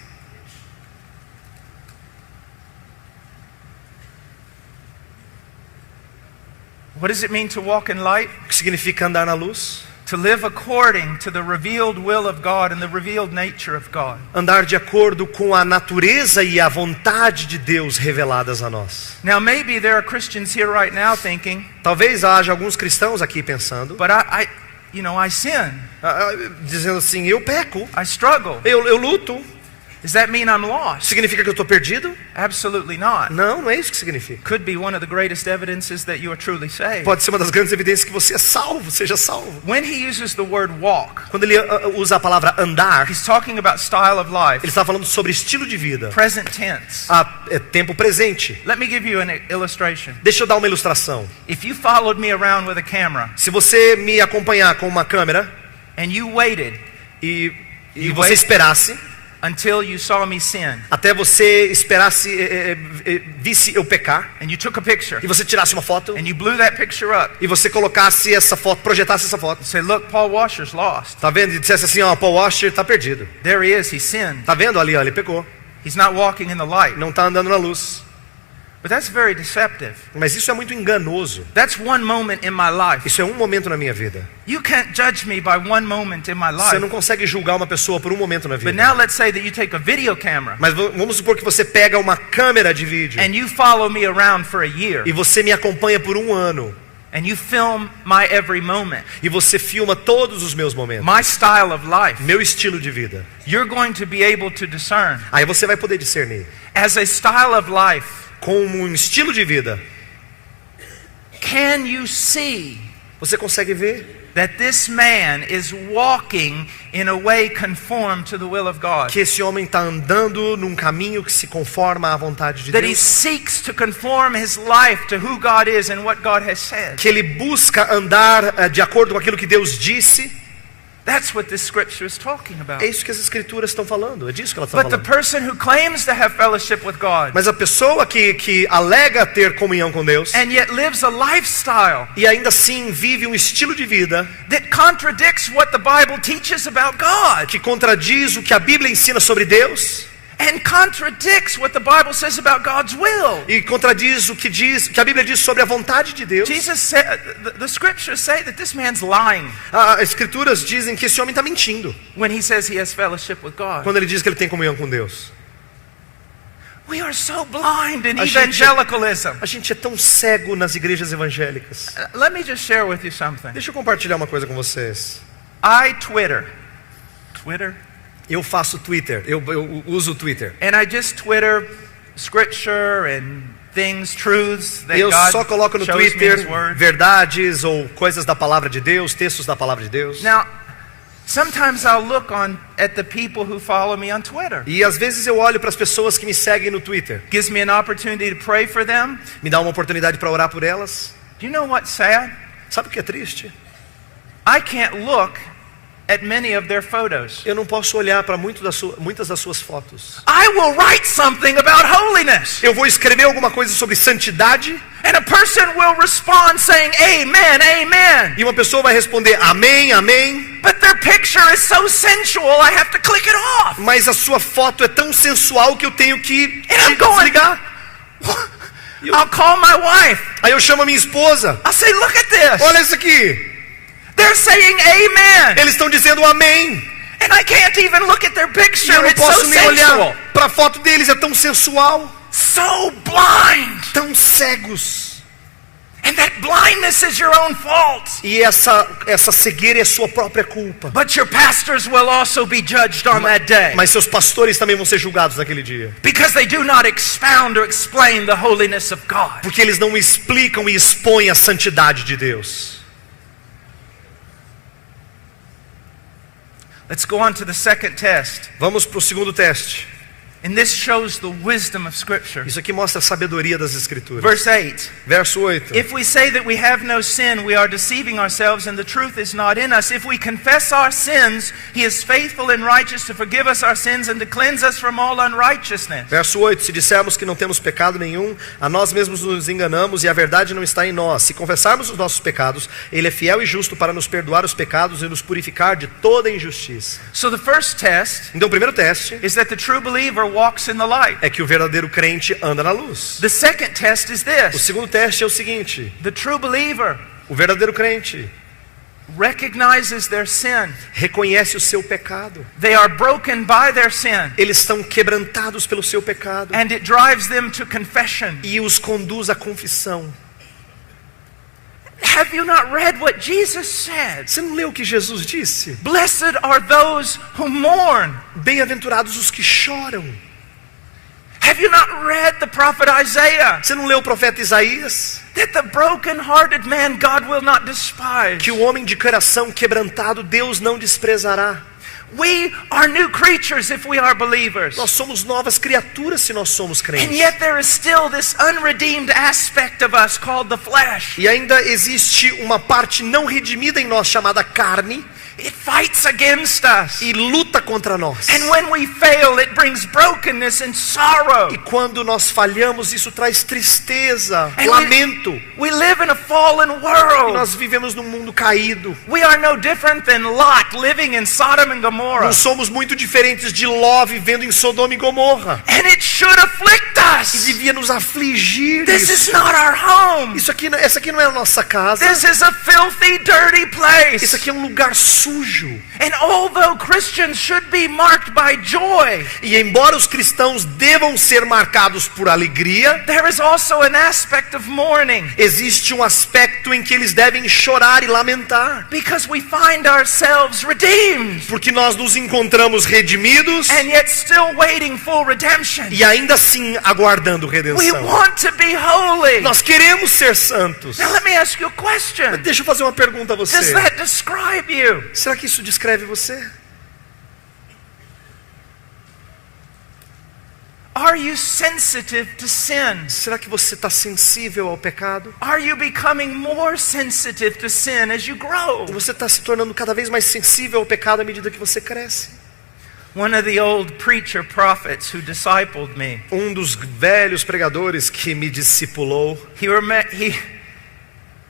What does it mean to walk in light? O que significa andar na luz? To live according to the revealed will of God and the revealed nature of God. Andar de acordo com a natureza e a vontade de Deus reveladas a nós. Now maybe there are Christians here right now thinking, Talvez haja alguns cristãos aqui pensando, but I sin. Dizendo assim, eu peco, I struggle. eu luto. Does that mean I'm lost? Significa que eu estou perdido? Absolutely not. Não é isso que significa. Could be one of the greatest evidences that you are truly saved. Pode ser uma das grandes evidências que você é salvo, seja salvo. When he uses the word walk, Quando ele usa a palavra andar, he's talking about style of life, ele está falando sobre estilo de vida. present tense. É tempo presente. Let me give you an illustration. Deixa eu dar uma ilustração. If you followed me around with a camera Se você me acompanhar com uma câmera and you waited e You você wait. esperasse, until you saw me sin até você esperasse, visse eu pecar, and you took a picture e você tirasse uma foto, and you blew that picture up, e você colocasse essa foto, projetasse essa foto. say, look, Paul Washer's lost. Tá vendo? E dissesse assim, ó, Paul Washer está perdido. There he is, he sinned. Tá vendo ali, ó, ele pecou. He's not walking in the light. Não está andando na luz. But that's very deceptive. Mas isso é muito enganoso. That's one moment in my life. Isso é um momento na minha vida. You can't judge me by one moment in my Você life. não consegue julgar uma pessoa por um momento na But vida. now let's say that you take a video camera Mas vamos supor que você pega uma câmera de vídeo and you follow me around for a year e você me acompanha por um ano. and you film my every moment, E você filma todos os meus momentos. my style of life. Meu estilo de vida. You're going to be able to discern Aí você vai poder discernir. as a style of life. Com um estilo de vida, Can you see você consegue ver that this man is walking in a way conformed to the will of God? que esse homem está andando num caminho que se conforma à vontade de That he Deus? seeks to conform his life to who God is and what God has said. Que ele busca andar de acordo com aquilo que Deus disse? That's what this scripture is talking about. É isso que as escrituras estão falando. É disso que ela está But the falando. person who claims to have fellowship with God Mas a pessoa que alega ter comunhão com Deus and yet lives a lifestyle e ainda assim vive um estilo de vida that contradicts what the Bible teaches about God que contradiz o que a Bíblia ensina sobre Deus and contradicts what the Bible says about God's will. e contradiz o que a Bíblia diz sobre a vontade de Deus. Jesus said, the scriptures say that this man's lying As escrituras dizem que esse homem está mentindo when he says he has fellowship with God. quando ele diz que ele tem comunhão com Deus. We are so blind in A gente- evangelicalism. A gente é tão cego nas igrejas evangélicas. Let me just share with you something. Deixa eu compartilhar uma coisa com vocês. I Twitter, Eu faço Twitter, eu uso o Twitter. and I just Twitter scripture and things, truths that Eu God só coloco no shows me in Twitter His Word. verdades ou coisas da palavra de Deus, textos da palavra de Deus. Now, sometimes I'll look at the people who follow me on Twitter. E às vezes eu olho para as pessoas que me seguem no Twitter. Gives me an opportunity to pray for them. Me dá uma oportunidade para orar por elas. Do you know what's sad? Sabe o que é triste? I can't look at many of their photos. Eu não posso olhar para muitas das suas fotos. I will write something about holiness, Eu vou escrever alguma coisa sobre santidade and a person will respond saying, "Amen, amen." e uma pessoa vai responder amém, amém. But their picture is so sensual, I have to click it off. Mas a sua foto é tão sensual que eu tenho que And I'm going, desligar. I'll call my wife. Aí eu chamo a minha esposa. I'll say, "Look at this. Olha isso aqui. They're saying amen." Eles estão dizendo amém. And I can't even look at their E picture. eu não It's so posso nem sensual. olhar para a foto deles, é tão sensual. So blind. Tão cegos. And that blindness is your own fault. E essa cegueira é sua própria culpa. But your pastors will also be judged on that day. Mas seus pastores também vão ser julgados naquele dia. Because they do not expound or explain the holiness of God. Porque eles não explicam e expõem a santidade de Deus. Let's go on to the second test. Vamos para o segundo teste. And this shows the wisdom of Scripture. Isso aqui mostra a sabedoria das Escrituras. Verse 8. Verso 8. If we say that we have no sin, we are deceiving ourselves and the truth is not in us. If we confess our sins, He is faithful and righteous to forgive us our sins and to cleanse us from all unrighteousness. Verso 8. Se dissermos que não temos pecado nenhum, a nós mesmos nos enganamos e a verdade não está em nós. Se confessarmos os nossos pecados, Ele é fiel e justo para nos perdoar os pecados e nos purificar de toda injustiça. So the first test Então o primeiro teste is that the true believer walks in the light. é que o verdadeiro crente anda na luz. The second test is O this. segundo teste é o seguinte: The true believer o verdadeiro crente recognizes their sin. reconhece o seu pecado. They are broken by their sin. Eles estão quebrantados pelo seu pecado. And it drives them to confession. E os conduz à confissão. Have you not read what Jesus said? Você não leu o que Jesus disse? Blessed are those who mourn. Bem-aventurados os que choram. Have you not read the prophet Isaiah? Você não leu o profeta Isaías? That the broken-hearted man God will not despise. Que o homem de coração quebrantado Deus não desprezará. We are new creatures if we are believers. Nós somos novas criaturas se nós somos And crentes. yet there is still this unredeemed aspect of us called the flesh. E ainda existe uma parte não redimida em nós chamada carne. It fights against us. E luta contra nós. And when we fail, it brings brokenness and sorrow. E quando nós falhamos, isso traz tristeza, And lamento. we live in a fallen E world. nós vivemos num mundo caído. We are no different than Lot living in Sodom and Gomorrah. Não somos muito diferentes de Ló vivendo em Sodoma e Gomorra. And it should afflict E us. devia nos afligir This is isso. not our home. Essa aqui não é a nossa casa. This is a filthy, dirty place. Isso aqui é um lugar sujo. And although Christians should be marked by joy, E embora os cristãos devam ser marcados por alegria, there is also an aspect of mourning. existe um aspecto em que eles devem chorar e lamentar. Because we find ourselves redeemed. Porque nós nos encontramos redimidos And yet still waiting for redemption. e ainda assim aguardando We redenção. want to be holy. Nós queremos ser santos. Now let me ask you a question. Deixa eu fazer uma pergunta a Does você. that describe you? Será que isso descreve você? Are you sensitive to sin? Será que você está sensível ao pecado? Are you becoming more sensitive to sin as you grow? Você está se tornando cada vez mais sensível ao pecado à medida que você cresce? One of the old preacher prophets who discipled me, Um dos velhos pregadores que me discipulou,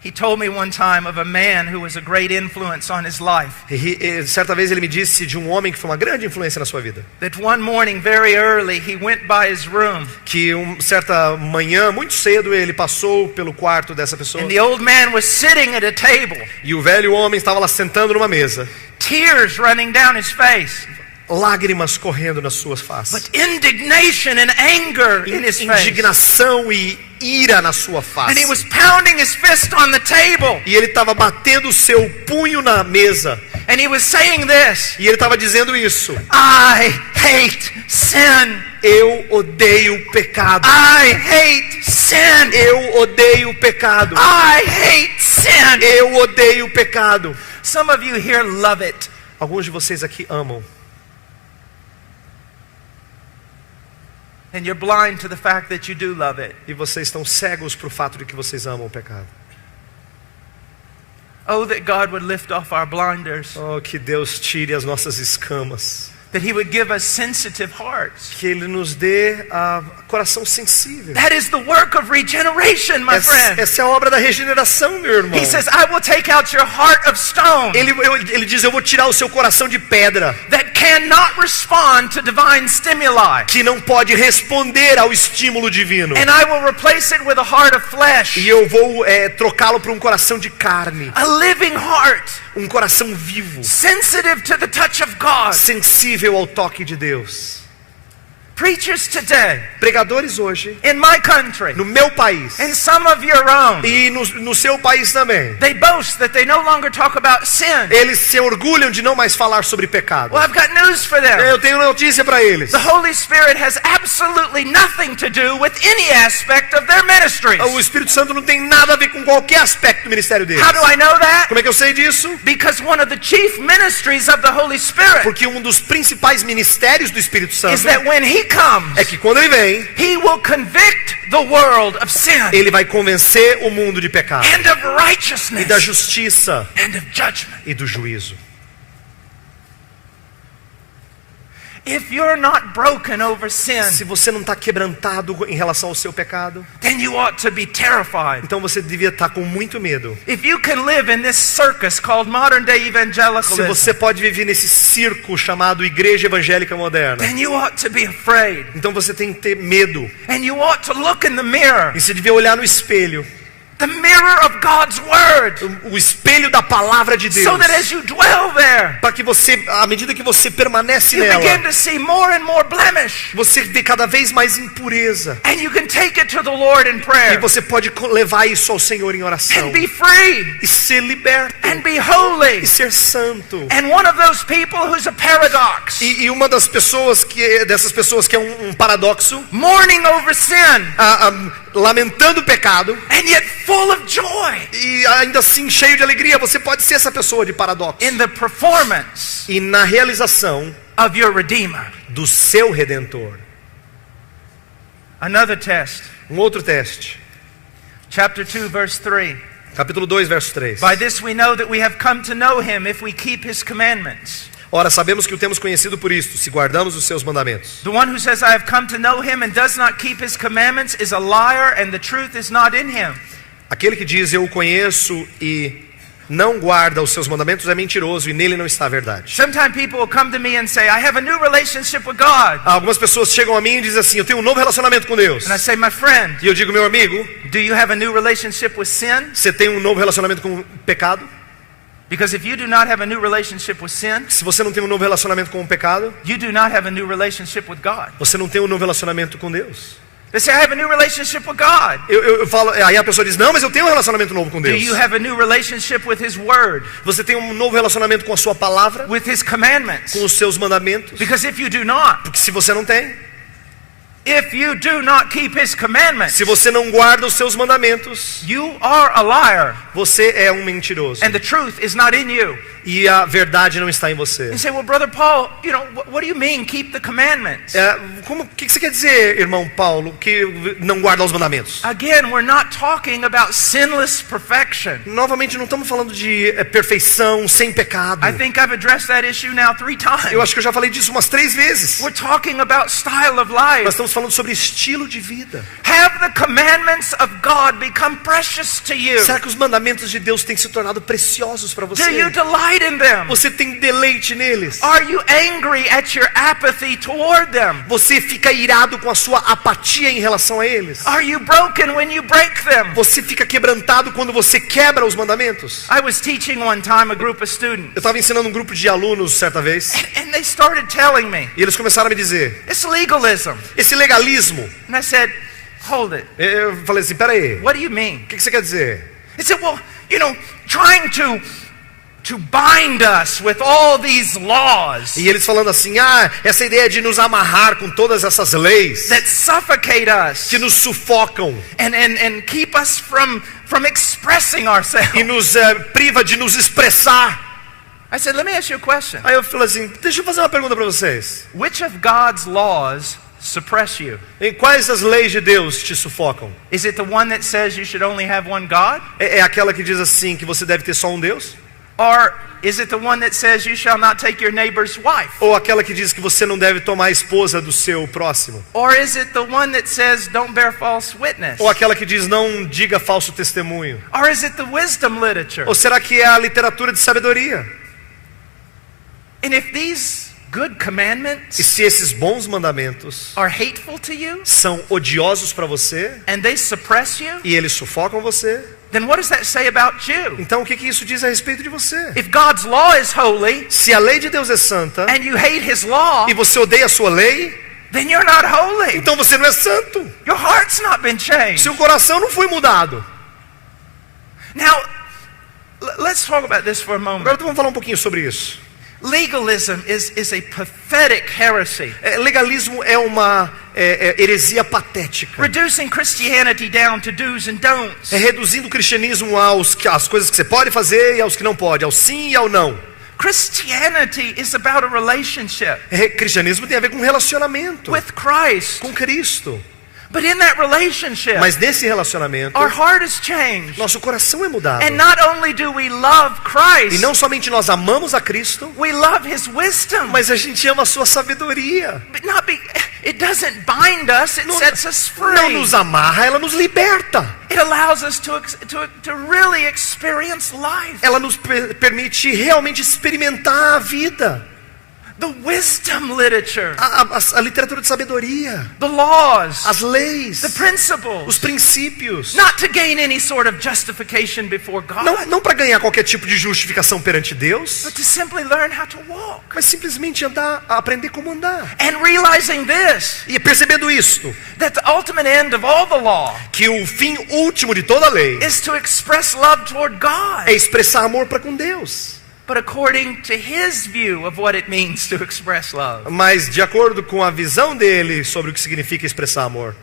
he told me one time of a man who was a great influence on his life. certa vez ele me disse de um homem que foi uma grande influência na sua vida. That one morning very early he went by his room Que certa manhã, muito cedo, ele passou pelo quarto dessa pessoa. and the old man was sitting at a table, E o velho homem estava lá sentando numa mesa. tears running down his face, Lágrimas correndo nas suas faces. but indignation and anger in his face. Indignação e ira na sua And he face. was pounding his fist on the table E ele estava batendo o seu punho na mesa. and he was saying this, E ele estava dizendo isso. I hate sin. Eu odeio o pecado. I hate sin. Eu odeio o pecado. I hate sin. Eu odeio o pecado. Some of you here love it. Alguns de vocês aqui amam. And you're blind to the fact that you do love it. E vocês estão cegos para o fato de que vocês amam o pecado. Oh, that God would lift off our blinders. Oh, que Deus tire as nossas escamas. That He would give us sensitive hearts. Que Ele nos dê coração sensível. That is the work of regeneration, my friend. Essa é a obra da regeneração, meu irmão. He says, I will take out your heart of stone. Ele diz, eu vou tirar o seu coração de pedra. That cannot respond to divine stimuli. Que não pode responder ao estímulo divino. And I will replace it with a heart of flesh. E eu vou trocá-lo por um coração de carne. A living heart. Um coração vivo. Sensitive to the touch of God. Sensível ao toque de Deus. Preachers today, Pregadores hoje, in my country, no meu país, in some of your own, e no seu país também, they boast that they no longer talk about sin. eles se orgulham de não mais falar sobre pecado. Well, I've got news for them. Eu tenho notícia para eles. The Holy Spirit has absolutely nothing to do with any aspect of their ministries. O Espírito Santo não tem nada a ver com qualquer aspecto do ministério deles. How do I know that? Como é que eu sei disso? Because one of the chief ministries of the Holy Spirit Porque um dos principais ministérios do Espírito Santo is that when He comes, é que quando ele vem, He will convict the world of sin ele vai convencer o mundo de pecado and of e righteousness da justiça and of judgment. e do juízo. If you're not broken over sin, Se você não está quebrantado em relação ao seu pecado, then you ought to be terrified. então você devia estar com muito medo. If you can live in this circus called modern day Se evangelicalism, você pode viver nesse circo chamado Igreja Evangélica Moderna, then you ought to be afraid. então você tem que ter medo. And you ought to look in the mirror. E você devia olhar no espelho. The mirror of God's word. O espelho da palavra de Deus. So that as you dwell there, Para que você, à medida que você permanece you begin nela, to see more and more blemish. você vê cada vez mais impureza. And you can take it to the Lord in E prayer. você pode levar isso ao Senhor em oração. And be free. E ser liberto. And be holy. E ser santo. And one of those people who's a paradox. E uma dessas pessoas que é um paradoxo, Mourning over sin. lamentando o pecado, And yet full of joy. e ainda assim cheio de alegria. Você pode ser essa pessoa de paradoxo. In the performance E na realização of your Redeemer. do seu Redentor. Another test. Um outro teste. Chapter 2, verse 3. Capítulo 2, verso 3. By this we know that we have come to know him if we keep his commandments. Ora, sabemos que o temos conhecido por isto, se guardamos os seus mandamentos. The one who says, I have come to know him and does not keep his commandments is a liar and the truth is not in him. Aquele que diz, eu o conheço e não guarda os seus mandamentos é mentiroso e nele não está a verdade. Sometimes people will come to me and say, I have a new relationship with God. Algumas pessoas chegam a mim e dizem assim, eu tenho um novo relacionamento com Deus. And I say, my friend, E eu digo, meu amigo, do you have a new relationship with sin? você tem um novo relacionamento com o pecado? Because if you do not have a new relationship with sin, Se você não tem um novo relacionamento com o pecado, you do not have a new relationship with God. você não tem um novo relacionamento com Deus. They say, I have a new relationship with God. Eu falo, aí a pessoa diz, não, mas eu tenho um relacionamento novo com Do Deus. you have a new relationship with his word, Você tem um novo relacionamento com a sua palavra, with his commandments? com os seus mandamentos? Because if you do not, Porque se você não tem, if you do not keep his commandments, se você não guarda os seus mandamentos, you are a liar você é um mentiroso. and the truth is not in you. E a verdade não está em você. You say, well, Brother Paul, what do you mean keep the commandments? O que você quer dizer, irmão Paulo, que não guarda os mandamentos? Again, we're not talking about sinless perfection. Novamente, não estamos falando de perfeição, sem pecado. I think I've addressed that issue now 3 times. Eu acho que eu já falei disso umas 3 vezes. We're talking about style of Nós life. estamos falando sobre estilo de vida. Have the commandments of God become precious to you? Será que os mandamentos de Deus têm se tornado preciosos para Do você? you delight in them? Você tem deleite neles? Are you angry at your apathy toward them? Você fica irado com a sua apatia em relação a eles? Are you broken when you break them? Você fica quebrantado quando você quebra os mandamentos? I was teaching one time a group of students, Eu estava ensinando um grupo de alunos certa vez, and they started telling me, e eles começaram a me dizer, it's legalism. esse legalismo. And I said, hold it. Eu falei assim, peraí, What do you mean? o que você quer dizer? He said, well, trying to bind us with all these laws E eles falando assim, essa ideia de nos amarrar com todas essas leis that suffocate us que nos sufocam and keep us from expressing e ourselves. nos priva de nos expressar. I said, let me ask you a question. Aí eu falei assim, deixa eu fazer uma pergunta para vocês. Which of God's laws suppress you? Em quais das leis de Deus te sufocam? Is it the one that says you should only have one God? É aquela que diz assim, que você deve ter só um Deus? Or is it the one that says you shall not take your neighbor's wife? Ou aquela que diz que você não deve tomar a esposa do seu próximo? Or is it the one that says don't bear false witness? Ou aquela que diz não diga falso testemunho? Or is it the wisdom literature? Ou será que é a literatura de sabedoria? And if these good E commandments se esses bons mandamentos are hateful to you são odiosos para você and they suppress you, e eles sufocam você, then what does that say about you? então o que isso diz a respeito de você? If God's law is holy Se a lei de Deus é santa and you hate his law, e você odeia a sua lei, then you're not holy. então você não é santo. Your heart's not been changed. Seu coração não foi mudado. Now, let's talk about this for a Agora moment. vamos falar um pouquinho sobre isso. Legalism is a pathetic heresy, Legalismo é uma heresia patética. reducing Christianity down to do's and don'ts. É reduzindo o cristianismo às coisas que você pode fazer e aos que não pode, ao sim e ao não. Christianity is about a relationship Cristianismo tem a ver com relacionamento with Christ. com Cristo. But in that relationship, Mas nesse relacionamento, our heart is changed. nosso coração é mudado. And not only do we love E Christ, não somente nós amamos a Cristo, we love his wisdom. mas a gente ama a sua sabedoria. But it doesn't bind us, it sets us Não free. nos amarra, ela nos liberta. It allows us to really experience life. Ela nos permite realmente experimentar a vida. The wisdom literature. A literatura de sabedoria. The laws. As leis. The principles. Os princípios. Not to gain any sort of justification before God. Não para ganhar qualquer tipo de justificação perante Deus. But to simply learn how to walk. Mas simplesmente aprender como andar. And realizing this. E percebendo isto. That the ultimate end of all the law. Que o fim último de toda a lei. Is to express love toward God. É expressar amor para com Deus. But according to his view of what it means to express love. Mas de acordo com a visão dele sobre o que significa expressar amor.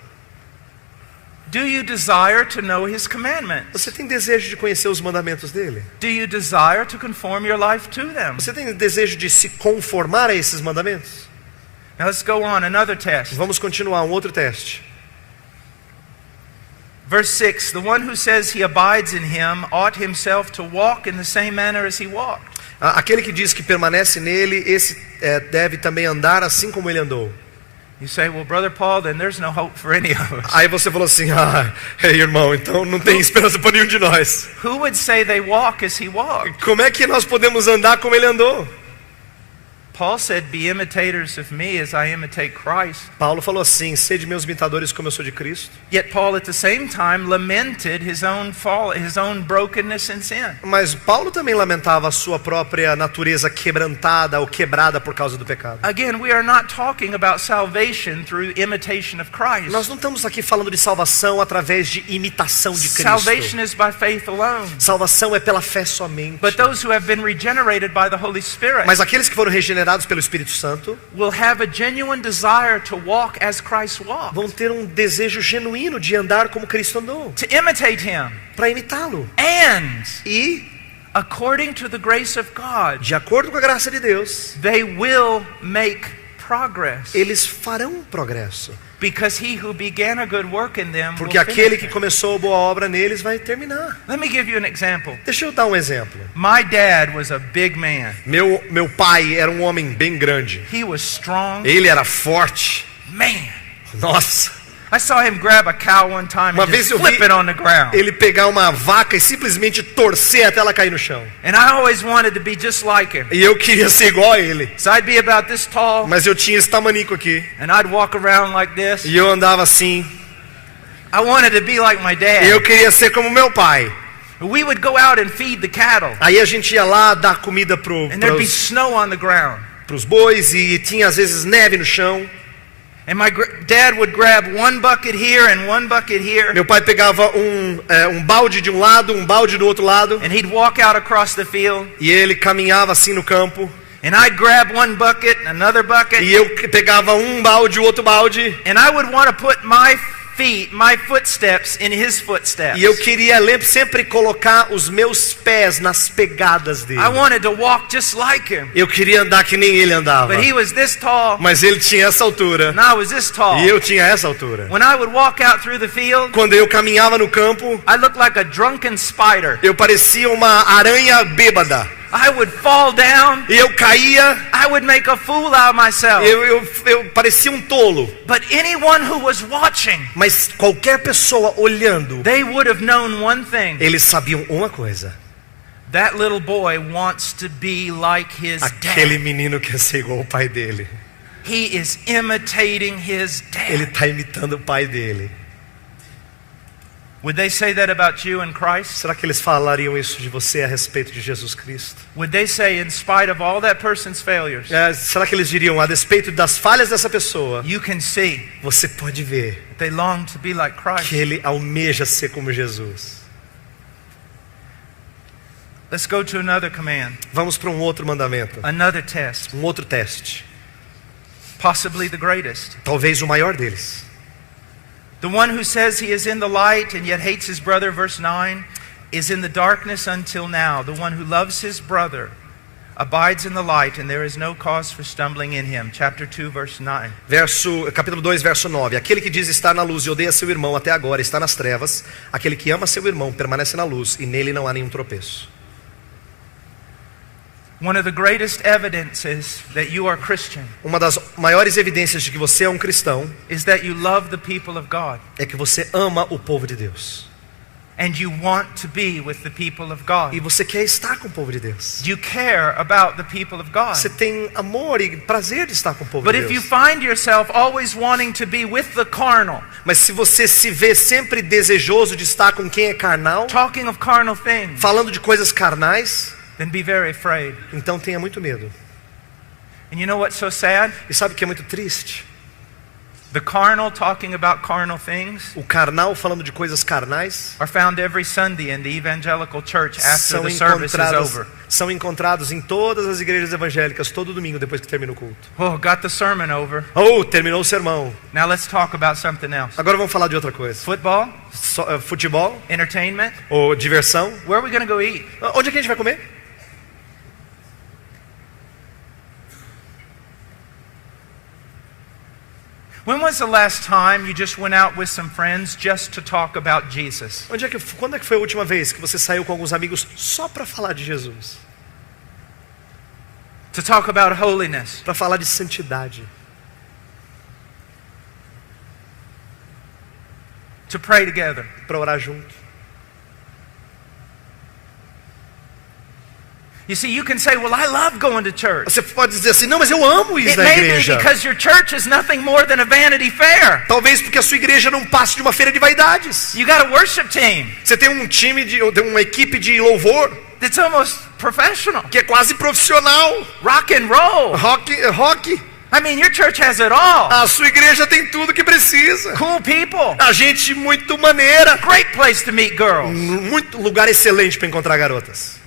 Do you desire to know his commandments? Você tem desejo de conhecer os mandamentos dele? Do you desire to conform your life to them? Você tem desejo de se conformar a esses mandamentos? Now let's go on, another test. Vamos continuar, um outro teste. Verse 6, the one who says he abides in him ought himself to walk in the same manner as he walked. Aquele que diz que permanece nele, esse deve também andar assim como ele andou. You say, well, Brother Paul, then there's no hope for any of us. Aí você falou assim, irmão, então não tem esperança para nenhum de nós. Who would say they walk as he walked? Como é que nós podemos andar como ele andou? Paul said, be imitators of me as I imitate Christ. Paulo falou assim, sede meus imitadores como eu sou de Cristo. Yet Paul at the same time lamented his own fall, his own brokenness and sin. Mas Paulo também lamentava a sua própria natureza quebrantada ou quebrada por causa do pecado. Again, we are not talking about salvation through imitation of Christ. Nós não estamos aqui falando de salvação através de imitação de Cristo. Salvation is by faith alone. Salvação é pela fé somente. But those who have been regenerated by the Holy Spirit. Mas aqueles que foram regenerados pelo Espírito Santo will have a genuine desire to walk as Christ walked. Vão ter um desejo genuíno de andar como Cristo andou. To imitate him. Para imitá-lo. And according to the grace of God, de acordo com a graça de Deus, they will make progress. Eles farão progresso. Because he who began a good work in them Porque will aquele finish que it. começou a boa obra neles vai terminar. Let me give you an example. Deixa eu dar um exemplo. My dad was a big man. Meu pai era um homem bem grande. He was strong. Ele era forte. Man. Nossa. I saw him grab a cow one time Uma and vez just eu flip vi it on the ground. ele pegar uma vaca e simplesmente torcer até ela cair no chão. And I always wanted to be just like him. E eu queria ser igual a ele. So I'd be about this tall. Mas eu tinha esse tamanico aqui. And I'd walk around like this. E eu andava assim. I wanted to be like my dad. E eu queria ser como meu pai. We would go out and feed the cattle. Aí a gente ia lá dar comida And there'd be snow on the ground. pros bois e tinha às vezes neve no chão. And my dad would grab one bucket here and one bucket here. Meu pai pegava um balde de um lado, um balde do outro lado. And he'd walk out across the field. E ele caminhava assim no campo. And I'd grab one bucket, another bucket. E eu pegava um balde, o outro balde. And I would want to put my footsteps in his footsteps. E eu queria sempre colocar os meus pés nas pegadas dele. I wanted to walk just like him. Eu queria andar que nem ele andava. But he was this tall. Mas ele tinha essa altura. And I was this tall. E eu tinha essa altura. When I would walk out through the field, quando eu caminhava no campo, I looked like a drunken spider. Eu parecia uma aranha bêbada. I would fall down. E eu caía. I would make a fool out of myself. Eu parecia um tolo. But anyone who was watching, mas qualquer pessoa olhando, they would have known one thing. Eles sabiam uma coisa. That little boy wants to be like his Aquele dad. menino quer ser igual ao pai dele. He is imitating his dad. Ele está imitando o pai dele. Would they say that about you in Christ? Será que eles falariam isso de você a respeito de Jesus Cristo? Would they say, in spite of all that person's failures, será que eles diriam a despeito das falhas dessa pessoa? you can see Você pode ver that they long to be like Christ. que ele almeja ser como Jesus. Let's go to another command. Vamos para um outro mandamento. Another test. Um outro teste. Possibly the greatest. Talvez o maior deles. The one who says he is in the light and yet hates his brother, verse 9, is in the darkness until now. The one who loves his brother abides in the light, and there is no cause for stumbling in him. Chapter 2, verse 9. Capítulo 2, verso 9. Aquele que diz estar na luz e odeia seu irmão até agora está nas trevas. Aquele que ama seu irmão permanece na luz e nele não há nenhum tropeço. One of the greatest evidences that you are Christian Uma das maiores evidências de que você é um cristão is that you love the people of God. é que você ama o povo de Deus. And you want to be with the people of God. E você quer estar com o povo de Deus. You care about the people of God. Você tem amor e prazer de estar com o povo But de if you Deus. find yourself always wanting to be with the carnal, Mas se você se vê sempre desejoso de estar com quem é carnal, talking of carnal things, falando de coisas carnais, then be very afraid. então tenha muito medo. And you know what's so sad? E sabe o que é muito triste? The carnal talking about carnal things O carnal falando de coisas carnais are found every Sunday in the evangelical church after the service is over. são encontrados em todas as igrejas evangélicas todo domingo depois que termina o culto. Oh, got the sermon over. Oh, terminou o sermão. Now let's talk about something else. Agora vamos falar de outra coisa. Football, Futebol entertainment. ou diversão. Where are we going to go eat? Onde é que a gente vai comer? When was the last time you just went out with some friends just to talk about Jesus? Quando é que foi a última vez que você saiu com alguns amigos só para falar de Jesus? To talk about holiness? Para falar de santidade, To pray together? para orar junto. You see, you can say, well, I love going to church. Você pode dizer assim, não, mas eu amo ir It na may be igreja. because your church is nothing more than a Vanity Fair. Talvez porque a sua igreja não passe de uma feira de vaidades. You got a worship team Você tem um time, tem uma equipe de louvor that's almost professional. que é quase profissional. Rock and roll. Rock. I mean, your church has it all. A sua igreja tem tudo que precisa. Cool people. A gente muito maneira. Great place to meet girls. Muito lugar excelente para encontrar garotas.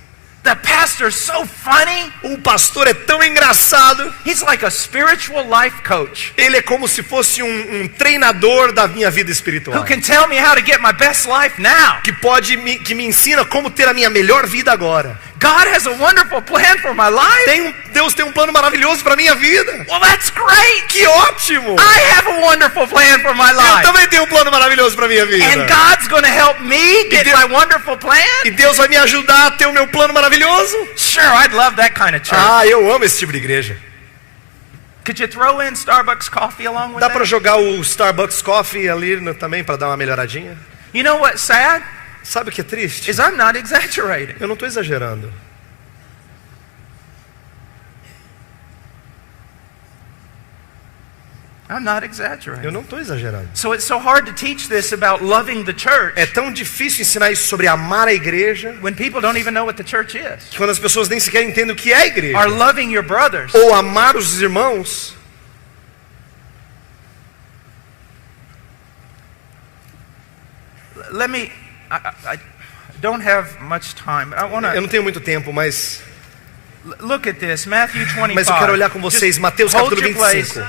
The pastor's so funny. O pastor é tão engraçado. He's like a spiritual life coach Ele é como se fosse um treinador da minha vida espiritual. who can tell me how to get my best life now. Que me ensina como ter a minha melhor vida agora. God has a wonderful plan for my life. Deus tem um plano maravilhoso para minha vida. Well, that's great. Que ótimo! I have a wonderful plan for my Eu life. também tenho um plano maravilhoso para minha vida. And God's going to help me get Deus- my wonderful plan? E Deus vai me ajudar a ter o meu plano maravilhoso. Sure, I'd love that kind of church. Eu amo esse tipo de igreja. Could you throw in Starbucks coffee along with Dá para that? jogar o Starbucks Coffee ali também para dar uma melhoradinha? You know what's sad? Sabe o que é triste? Is I'm not exaggerating. Eu não estou exagerando. I'm not exaggerating. Eu não estou exagerando. So it's so hard to teach this about loving the church É tão difícil ensinar isso sobre amar a igreja when people don't even know what the church is. que quando as pessoas nem sequer entendem o que é a igreja. Or loving your brothers. Ou amar os irmãos. Let me, I don't have much time, but I want Eu to não tenho muito tempo, mas look at this, Matthew 25. eu quero olhar com vocês Just Mateus hold capítulo your place. 25.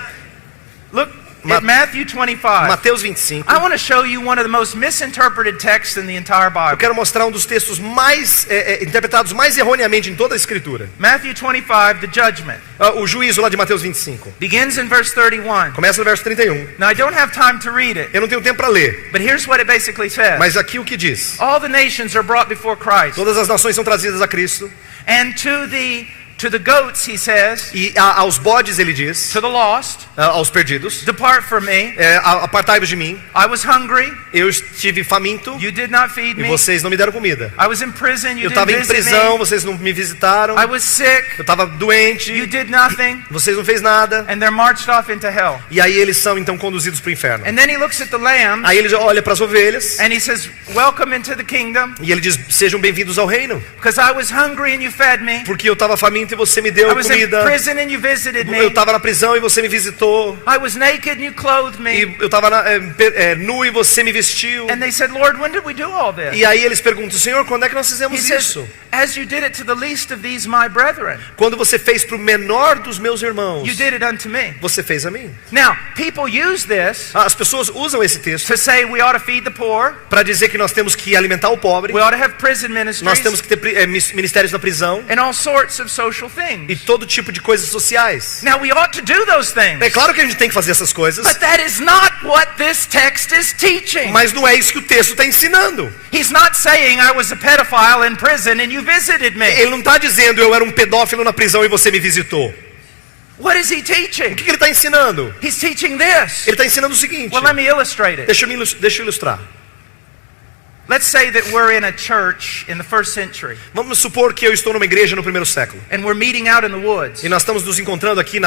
Look Ma- at Matthew 25. Mateus 25. I want to show you one of the most misinterpreted texts in the entire Eu Bible. quero mostrar um dos textos mais interpretados mais erroneamente em toda a Escritura. Matthew 25, the judgment, O juízo lá de Mateus 25. begins in verse 31. Começa no verso 31. Now, I don't have time to read it, Eu não tenho tempo para ler, but here's what it basically says. mas aqui o que diz? All the nations are brought before Christ. Todas as nações são trazidas a Cristo. And to the goats, he says, E aos bodes ele diz, to the lost, aos perdidos, depart from me. apartai-vos de mim. I was hungry, Eu estive faminto you did not feed e me. vocês não me deram comida. I was in prison, you Eu didn't estava em visit prisão, me. vocês não me visitaram. I was sick, Eu estava doente, you did nothing. vocês não fez nada. And they're marched off into hell. E aí eles são então conduzidos para o inferno. And then he looks at the lambs Aí ele olha para as ovelhas and he says, welcome into the kingdom, e ele diz, sejam bem-vindos ao reino. because I was hungry and you fed me. Porque eu estava faminto e você me deu I was in comida. prison and you visited Eu me. estava na prisão e você me visitou. I was naked and you clothed me. E eu estava nu e você me vestiu. And they said, Lord, when did we do all this? E aí eles perguntam, Senhor, quando é que nós He fizemos says, isso? as you did it to the least of these my brethren, Quando você fez para o menor dos meus irmãos, you did it unto me. você fez a mim. Now, people use this As pessoas usam esse texto to say we ought to feed the poor, para dizer que nós temos que alimentar o pobre, we ought to have prison nós ministries, temos que ter ministérios na prisão and all sorts of social e things. todo tipo de coisas sociais. Now, we ought to do those things, É claro que a gente tem que fazer essas coisas, but that is not what this text is teaching. mas não é isso que o texto está ensinando. He's not saying I was a pedophile in prison and you visited me. Ele não está dizendo eu era um pedófilo na prisão e você me visitou. What is he O teaching? que ele está ensinando? He's teaching this. Ele está ensinando o seguinte. Well, let me illustrate it. Deixa eu ilustrar. Let's say that we're in a church in the first century. Vamos supor que eu estou numa igreja no primeiro século. And we're meeting out in the woods. E nós estamos nos encontrando aqui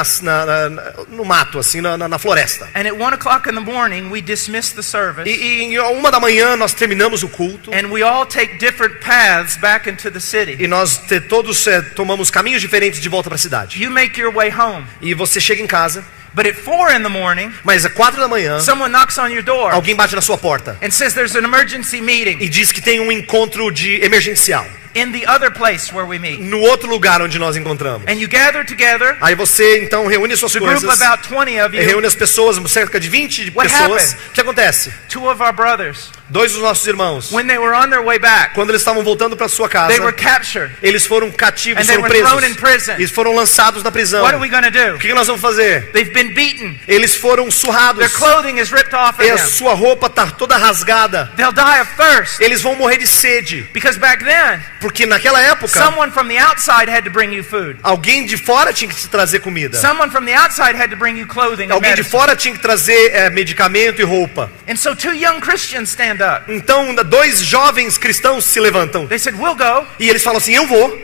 no mato, assim, na floresta. And at 1 o'clock in the morning, we dismiss the service. E em 1 da manhã nós terminamos o culto. And we all take different paths back into the city. E nós todos tomamos caminhos diferentes de volta para a cidade. You make your way home. E você chega em casa. But at 4 in the morning, mas às 4 da manhã, someone knocks on your door. Alguém bate na sua porta. And says there's an emergency meeting. E diz que tem um encontro emergencial. In the other place where we meet. No outro lugar onde nós encontramos. And you gather together. Aí você então reúne suas coisas. Group about 20 of you. Reúne as pessoas, cerca de 20 pessoas. O que acontece? 2 of our brothers. 2 dos nossos irmãos. When they were on their way back. Quando eles estavam voltando para sua casa. They were captured. Eles foram cativos, foram presos. Thrown in prison. Eles foram lançados na prisão. What are we going to do? O que nós vamos fazer? They've been beaten. Eles foram surrados. Their clothing is ripped off of them. E a sua roupa está toda rasgada. They'll die of thirst. Eles vão morrer de sede. Because back then, porque naquela época, someone from the outside had to bring you food. Alguém de fora tinha que te trazer comida. Someone from the outside had to bring you clothing. Alguém de fora tinha que trazer medicamento e roupa. And so 2 young Christians stand up. Então 2 jovens cristãos se levantam. They said, "We'll go." E eles falam assim, eu vou.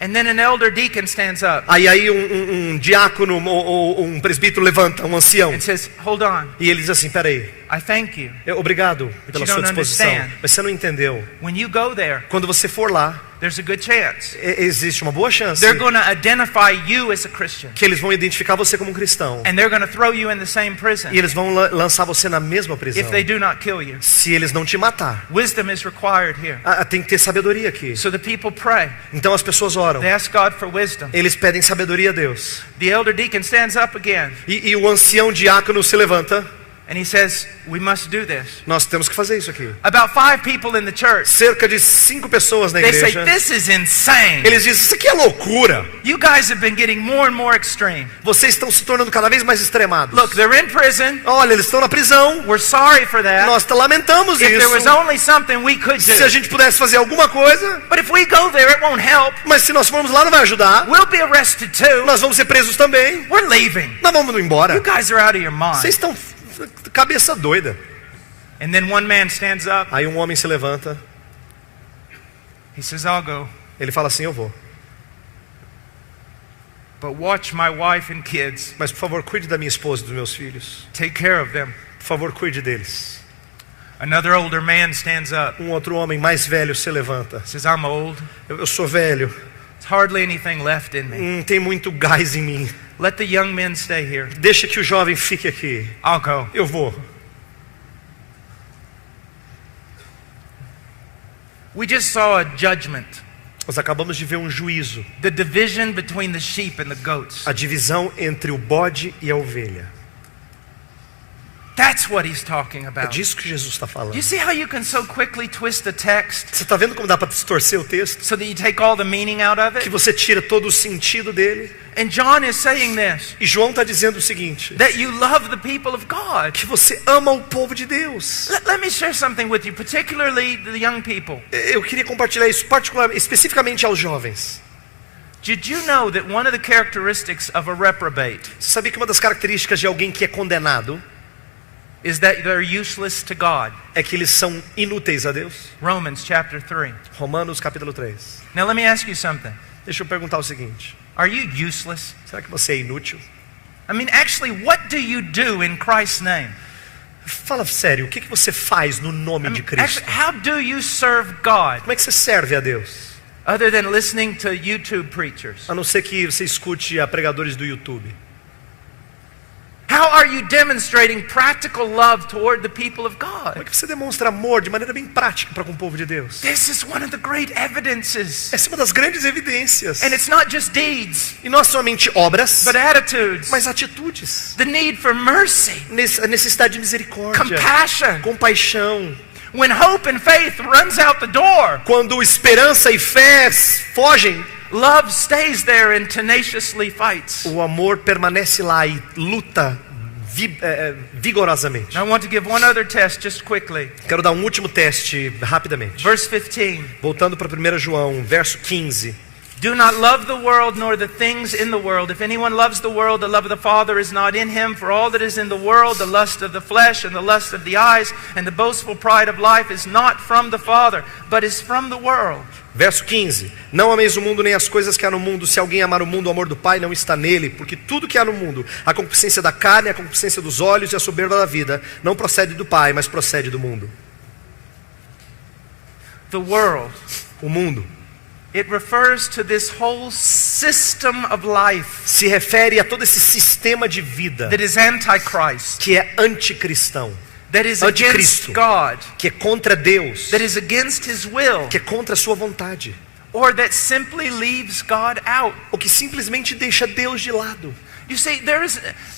And then an elder deacon stands up. Aí um diácono ou um presbítero levanta, um ancião. And says, "Hold on." E ele diz assim, peraí. I thank you. Obrigado pela sua disposição. Mas você não entendeu. When you go there, quando você for lá, there's a good chance. Existe uma boa chance. They're going to identify you as a Christian. Que eles vão identificar você como um cristão. And they're going to throw you in the same prison. E eles vão lançar você na mesma prisão. If they do not kill you. Se eles não te matar. Wisdom is required here. Tem que ter sabedoria aqui. So the people pray. Então as pessoas oram. They ask God for wisdom. Eles pedem sabedoria a Deus. The elder deacon stands up again. E o ancião diácono se levanta. And he says, "We must do this." Nós temos que fazer isso aqui. About 5 people in the church. Cerca de 5 pessoas na igreja. They say, "This is insane." Eles dizem, isso aqui é loucura. You guys have been getting more and more extreme. Vocês estão se tornando cada vez mais extremados. Look, they're in prison. Olha, eles estão na prisão. We're sorry for that. Nós lamentamos if isso. There was only something we could do. Se a gente pudesse fazer alguma coisa. But if we go there, it won't help. Mas se nós formos lá, não vai ajudar. We'll be arrested too. Nós vamos ser presos também. We're leaving. Nós vamos embora. You guys are out of your mind. Vocês estão cabeça doida. And then one man stands up. Aí um homem se levanta. He says, "I'll go." Ele fala assim, eu vou. But watch my wife and kids. Mas por favor, cuide da minha esposa e dos meus filhos. Take care of them. Por favor, cuide deles. Another older man stands up. Um outro homem mais velho se levanta. Says, "I'm old. Eu sou velho. There's hardly anything left in me. Não tem muito gás em mim. Let the young men stay here. Deixa que o jovem fique aqui. I'll go." Eu vou. We just saw a judgment. Nós acabamos de ver um juízo. The division between the sheep and the goats. A divisão entre o bode e a ovelha. That's what he's talking about. É disso que Jesus está falando. You see how you can so quickly twist the text? Você está vendo como dá para distorcer o texto? So that you take all the meaning out of it? Que você tira todo o sentido dele. And John is saying this. E João está dizendo o seguinte. That you love the people of God. Que você ama o povo de Deus. Let me share something with you, particularly the young people. Eu queria compartilhar isso especificamente aos jovens. Did you know that one of the characteristics of a reprobate? Você sabia que uma das características de alguém que é condenado is that they're useless to God? É que eles são inúteis a Deus. Romans chapter 3. Romanos capítulo 3. Now let me ask you something. Deixa eu perguntar o seguinte. Are you useless? Será que você é inútil? I mean, actually, what do you do in Christ's name? Fala sério, o que você faz no nome de Cristo? Actually, how do you serve God? Como é que você serve a Deus? Other than listening to YouTube preachers. A não ser que você escute a pregadores do YouTube. How are you demonstrating practical love toward the people of God? Como é que você demonstra amor de maneira bem prática para com o povo de Deus? This is one of the great evidences. Essa é uma das grandes evidências. And it's not just deeds. E não é somente obras, but attitudes. Mas atitudes. The need for mercy. A necessidade de misericórdia. Compassion. Compaixão. When hope and faith runs out the door. Quando esperança e fé fogem. Love stays there and tenaciously fights. O amor permanece lá e luta vigorosamente. I want to give one other test just quickly. Quero dar um último teste rapidamente. Verse 15. Voltando para 1 João, verso 15. Do not love the world nor the things in the world. If anyone loves the world, the love of the Father is not in him. For all that is in the world, the lust of the flesh and the lust of the eyes and the boastful pride of life is not from the Father, but is from the world. Verso 15: Não ameis o mundo nem as coisas que há no mundo. Se alguém amar o mundo, o amor do Pai não está nele. Porque tudo que há no mundo, a concupiscência da carne, a concupiscência dos olhos e a soberba da vida, não procede do Pai, mas procede do mundo. The world. O mundo. It refers to this whole system of life Se refere a todo esse sistema de vida that is antichrist, que é anticristão, that is against anticristo, God, que é contra Deus, that is against His will, que é contra a sua vontade, or that simply leaves God out. ou que simplesmente deixa Deus de lado. You see,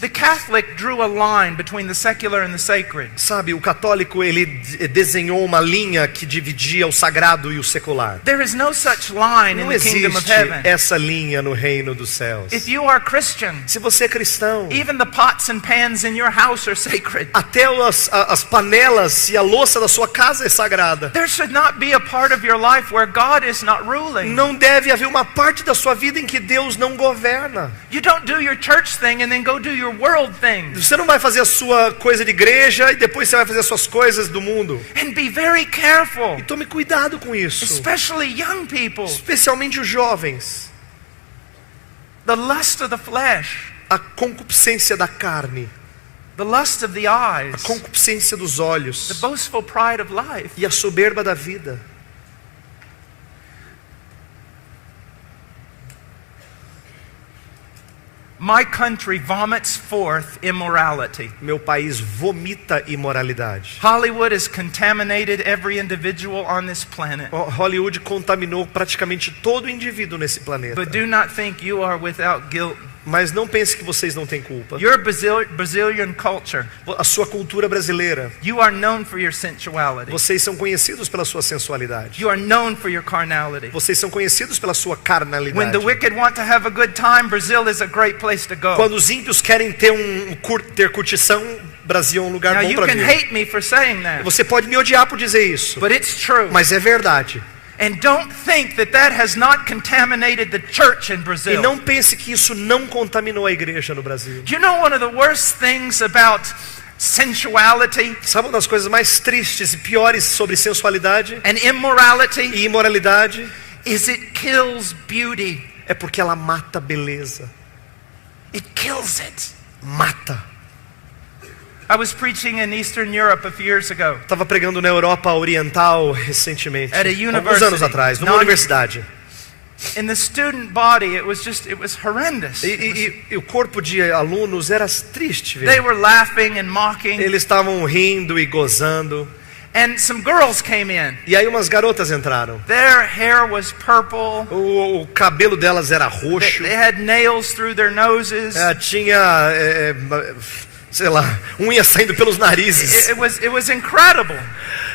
the Catholic drew a line between the secular and the sacred. Sabe, o católico ele desenhou uma linha que dividia o sagrado e o secular. There is no such line in Não the kingdom of existe heaven. essa linha no reino dos céus. If you are Christian, Se você é cristão, even the pots and pans in your house are sacred. até as panelas e a louça da sua casa é sagrada. There should not be a part of your life where God is not ruling. Não deve haver uma parte da sua vida em que Deus não governa. You don't do your church thing and then go do your world thing. Você não vai fazer a sua coisa de igreja e depois você vai fazer as suas coisas do mundo. And be very careful, E tome cuidado com isso. especially young people. Especialmente os jovens. The lust of the flesh, A concupiscência da carne, the lust of the a eyes, concupiscência dos the olhos boastful pride of life. e a soberba da vida. My country vomits forth immorality. Meu país vomita imoralidade. Hollywood has contaminated every individual on this planet. Hollywood contaminou praticamente todo indivíduo nesse planeta. But do not think you are without guilt. Mas não pense que vocês não têm culpa. Your Brazilian culture, A sua cultura brasileira, you are known for your sensuality. vocês são conhecidos pela sua sensualidade. You are known for your carnality. Vocês são conhecidos pela sua When carnalidade. the wicked want to have a good time, Brazil is a great place to go. Quando os ímpios querem ter ter curtição, Brasil é um lugar Now bom you para can vir. hate me for saying that, Você pode me odiar por dizer isso, but it's true. mas é verdade. And don't think that has not contaminated the church in E Brazil. não pense que isso não contaminou a igreja no Brasil. Do you know one of the worst things about sensuality Sabe uma das coisas mais tristes e piores sobre sensualidade and immorality e imoralidade? is it kills beauty. É porque ela mata a beleza. It kills it. Mata. I was preaching in Eastern Europe a few years ago. Estava pregando na Europa Oriental recentemente, At a alguns university. anos atrás, numa universidade. In the student body, it was horrendous. E o corpo de alunos era triste, They viu? were laughing and mocking. Eles estavam rindo e gozando. And some girls came in. E aí umas garotas entraram. Their hair was purple. O cabelo delas era roxo. They had nails through their noses. Tinha, sei lá, unha saindo pelos narizes. It was incredible.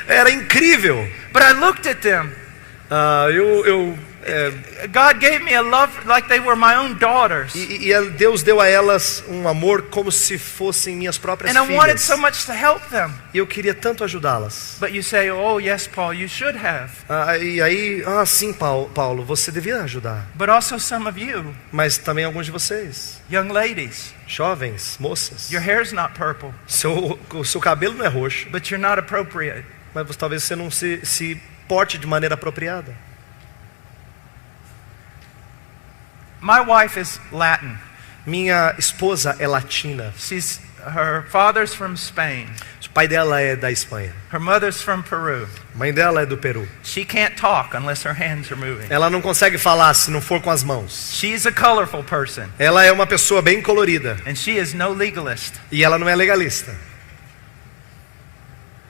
Era incrível. But I looked at them. God gave me a love like they were my own daughters. E Deus deu a elas um amor como se fossem minhas próprias And I wanted filhas. so much to help them. E eu queria tanto ajudá-las. But you say, oh yes, Paul, you should have. E aí, sim, Paulo, você devia ajudar. But also some of you, Mas também alguns de vocês, young ladies, jovens, moças, your hair's not purple, o seu cabelo não é roxo, but you're not appropriate. mas talvez você não se porte de maneira apropriada. My wife is Latin. Minha esposa é latina. Her father's from Spain. O pai dela é da Espanha. Her mother's from Peru. A mãe dela é do Peru. She can't talk unless her hands are moving. Ela não consegue falar se não for com as mãos. She's a colorful person. Ela é uma pessoa bem colorida. And she is no legalist. E ela não é legalista.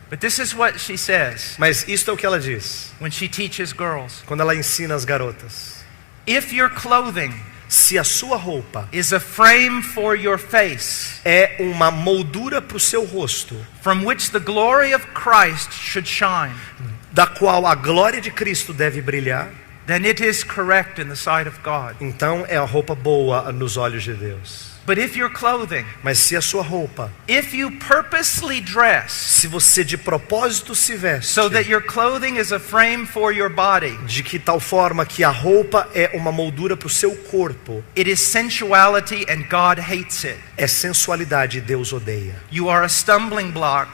But this is what she says Mas isto é o que ela diz when she teaches girls. quando ela ensina as garotas. If your clothing Se a sua roupa is a frame for your face, é uma moldura para o seu rosto, from which the glory of Christ should shine, da qual a glória de Cristo deve brilhar, then it is correct in the sight of God. então é a roupa boa nos olhos de Deus. But if your clothing, Mas se a sua roupa, if you purposely dress se você de propósito se veste, so that your clothing is a frame for your body, de que tal forma que a roupa é uma moldura para o seu corpo, it is sensuality and God hates it. é sensualidade e Deus odeia. You are a stumbling block,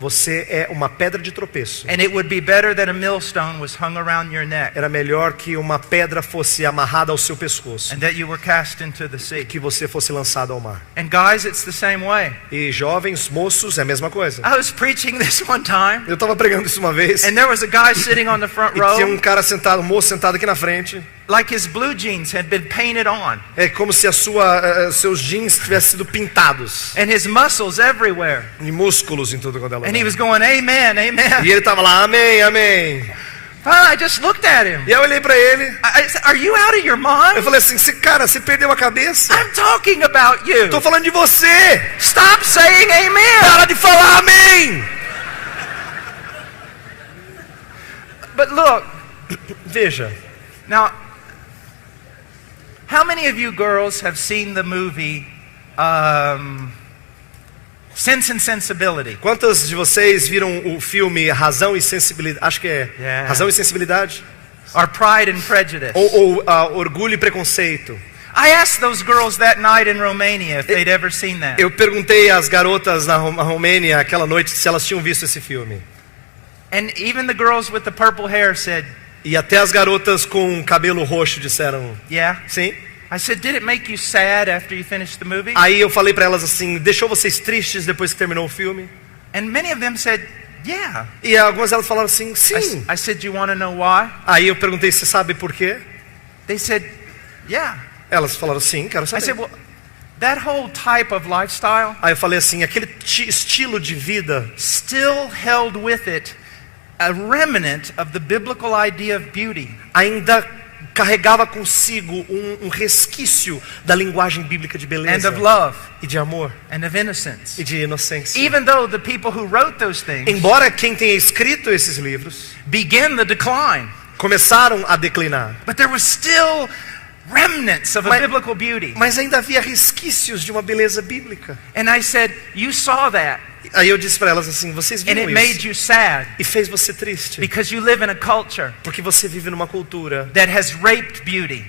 Você é uma pedra de tropeço. and it would be better that a millstone was hung around your neck Era melhor que uma pedra fosse amarrada ao seu pescoço, and that you were cast into the sea. que você fosse lançado ao mar. And guys, it's the same way. E jovens, moços, é a mesma coisa. I was preaching this one time, Eu estava pregando isso uma vez, and there was a guy sitting on the front e tinha row, um cara sentado, um moço sentado aqui na frente. like his blue jeans had been painted on, É como se seus jeans tivessem sido pintados. and his muscles everywhere. E músculos em tudo quanto é lugar. And he was going, amen, E amen. ele estava lá, amém, amém. I just looked at him. E eu olhei para ele, I said, are you out of your eu mind? falei assim, cara, você perdeu a cabeça? I'm talking about you. Estou falando de você. Stop saying amen. Para de falar amém. But look, Veja, now, how many of you girls have seen the movie Sense and Sensibility? quantas de vocês viram o filme Razão e Sensibilidade? Acho que é Yeah. Razão e Sensibilidade? Or Pride and Prejudice? Ou Orgulho e Preconceito. I asked those girls that night in Romania if they'd ever seen that. Eu perguntei às garotas na Romênia aquela noite se elas tinham visto esse filme. And even the girls with the purple hair said, E até as garotas com cabelo roxo disseram yeah. sim. I said, did it make you sad after you finished the movie? Aí eu falei para elas assim, deixou vocês tristes depois que terminou o filme? And many of them said, yeah. E algumas delas falaram assim, sim. I said, do you want to know why? Aí eu perguntei, você sabe por quê? They said, yeah. Elas falaram, sim, quero I saber. said, well, that whole type of lifestyle Aí eu falei assim, aquele estilo de vida still held with it a remnant of the biblical idea of beauty. ainda carregava consigo um resquício da linguagem bíblica de And beleza of love e de amor and of innocence. e de inocência. Even though the people who wrote those things Embora quem tenha escrito esses livros began the decline, começaram a declinar, but there was still remnants of a Mas- biblical beauty. mas ainda havia resquícios de uma beleza bíblica. And I said, you saw that, Aí eu disse para elas assim, vocês and viram it made isso you sad e fez você triste, because you live in a culture porque você vive numa cultura that has raped beauty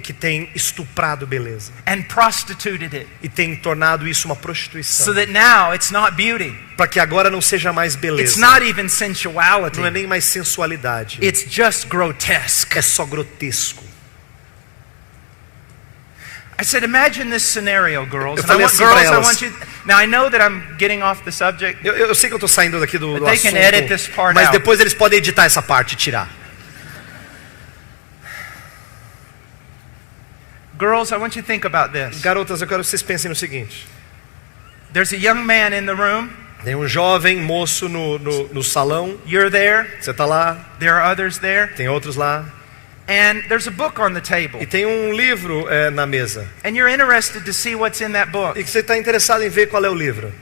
que tem estuprado beleza and prostituted it, e tem tornado isso uma so prostituição, that now it's not beauty. para que agora não seja mais It's beleza, not even sensuality. não é nem mais sensualidade, It's just grotesque. é só grotesco. I said, imagine this scenario, girls. Eu And I falei want, assim pra girls, I elas. want you. Now I know that I'm getting off the subject. Eu sei que eu estou saindo daqui do But they can edit this assunto, part mas out. depois eles podem editar essa parte e tirar. Girls, I want you to think about this. Garotas, eu quero que vocês pensem no seguinte. There's a young man in the room. Tem um jovem moço no salão, You're there. você está lá, There are others there. tem outros lá, And there's a book on the table. e tem um livro na mesa, And you're interested to see what's in that book. e que você está interessado em ver qual é o livro.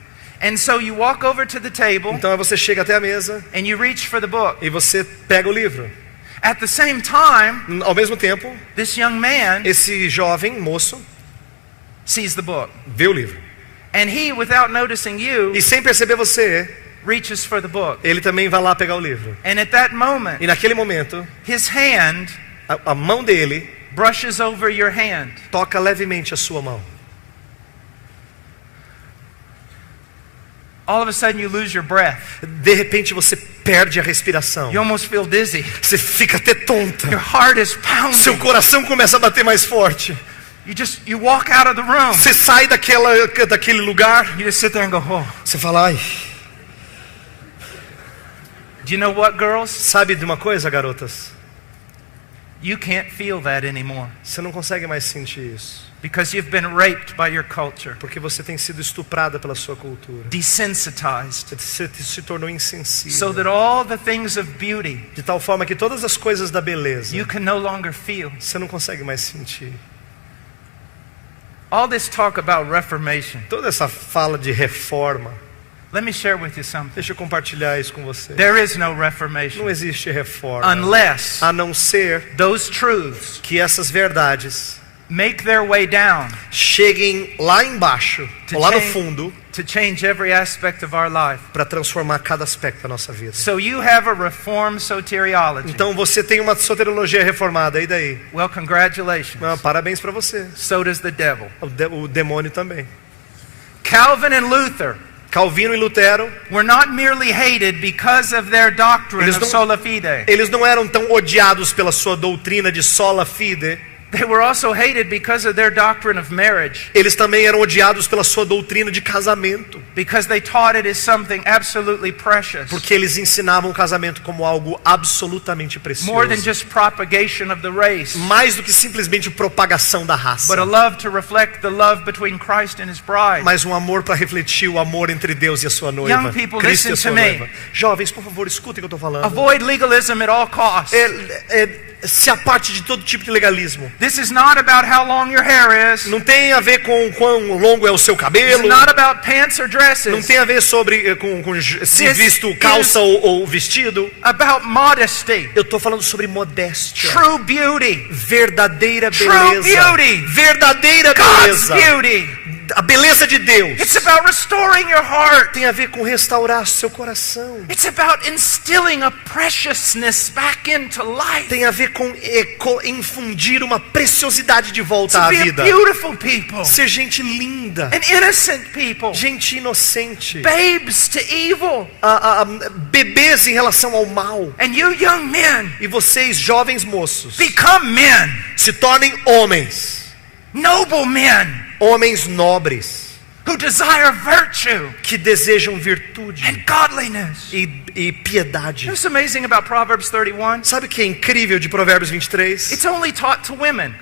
And so you walk over to the table Então você chega até a mesa and you reach for the book. e você pega o livro. At the same time, Ao mesmo tempo, this young man esse jovem moço sees the book. vê o livro. And he, without noticing you, E sem perceber você, reaches for the book. ele também vai lá pegar o livro. And at that moment, E naquele momento, his hand a mão dele brushes over your hand. toca levemente a sua mão. All of a sudden you lose your breath. De repente você perde a respiração. You almost feel dizzy. Você fica até tonta. Your heart is Seu pounding. coração começa a bater mais forte. You walk out of the room. Você sai daquele lugar. You just sit there and go, oh. Você fala, ai. Do you know what, girls? Sabe de uma coisa, garotas? You can't feel that anymore Você não consegue mais sentir isso. because you've been raped by your culture, Porque você tem sido estuprada pela sua cultura. desensitized, Você se tornou so insensível. that all the things of beauty De tal forma que todas as coisas da beleza, you can no longer feel. você não consegue mais sentir. All this talk about reformation. Toda essa fala de reforma, Let me share with you something. deixa eu compartilhar isso com você. There is no Não reformation existe reforma. unless A não ser those truths que essas verdades make their way down cheguem lá embaixo, ou lá no fundo, to change every aspect of our life. para transformar cada aspecto da nossa vida. So you have a reformed soteriology. Então você tem uma soteriologia reformada, e daí? Well, congratulations. Parabéns para você. So does the devil. O demônio também. Calvin and Luther Calvino e Lutero, were not merely hated because of their doctrine of sola fide. Eles não eram tão odiados pela sua doutrina de sola fide. They were also hated because of their doctrine of marriage. Eles também eram odiados pela sua doutrina de casamento. Because they taught it as something absolutely precious. Porque eles ensinavam o casamento como algo absolutamente precioso. More than just propagation of the race. Mais do que simplesmente propagação da raça. But a love to reflect the love between Christ and his bride. Mas um amor para refletir o amor entre Deus e a sua noiva. Young people, Cristo listen e a sua to me. noiva. Jovens, por favor, escutem o que eu estou falando. Avoid legalism at all costs. Se aparte de todo tipo de legalismo. This is not about how long your hair is. Não tem a ver com quão longo é o seu cabelo. It's not about pants or dresses. Não tem a ver sobre com se visto calça ou vestido. About modesty. Eu estou falando sobre modéstia. True beauty. Verdadeira True beleza. beauty. Verdadeira God's beleza. beauty. A beleza de Deus. It's about restoring your heart. Tem a ver com restaurar seu coração. It's about instilling a preciousness back into life. Tem a ver com infundir uma preciosidade de volta To à be vida. a beautiful people. Ser gente linda. An innocent people. Gente inocente. Babes to evil. Bebês em relação ao mal. And you young men. E vocês, jovens moços, Become men. se tornem homens. Noble men. Homens nobres. Who desire virtue. Que desejam virtude. And godliness. E piedade. What's amazing about Proverbs 31? Sabe o que é incrível de Provérbios 23? It's only taught to women.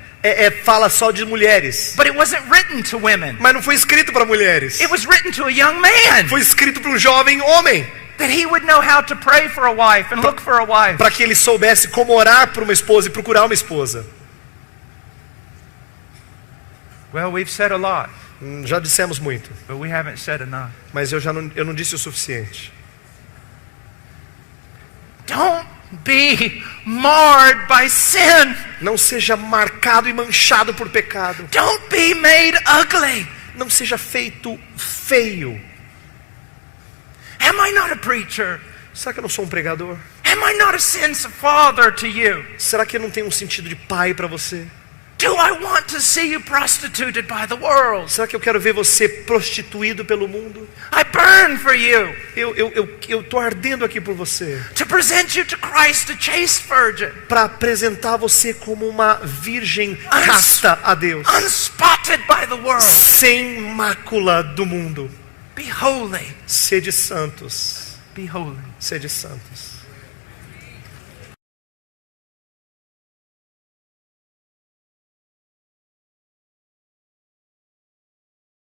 Fala só de mulheres. But it wasn't written to women. Mas não foi escrito para mulheres. It was written to a young man. Foi escrito para um jovem homem. That he would know how to pray for a wife and look for a wife. Para que ele soubesse como orar por uma esposa e procurar uma esposa. Well, we've said a lot. Já dissemos muito. But we haven't said enough. Mas eu não disse o suficiente. Don't be marred by sin. Não seja marcado e manchado por pecado. Don't be made ugly. Não seja feito feio. Am I not a preacher? Será que eu não sou um pregador? Am I not a sense of father to you? Será que eu não tenho um sentido de pai para você? Do I want to see you prostituted by the world? Será que eu quero ver você prostituído pelo mundo? I burn for you. Eu tô ardendo aqui por você. To present you to Christ, a chaste virgin. Para apresentar você como uma virgem casta a Deus. Unspotted by the world. Sem mácula do mundo. Be holy. Sede santos. Be holy. Sede santos.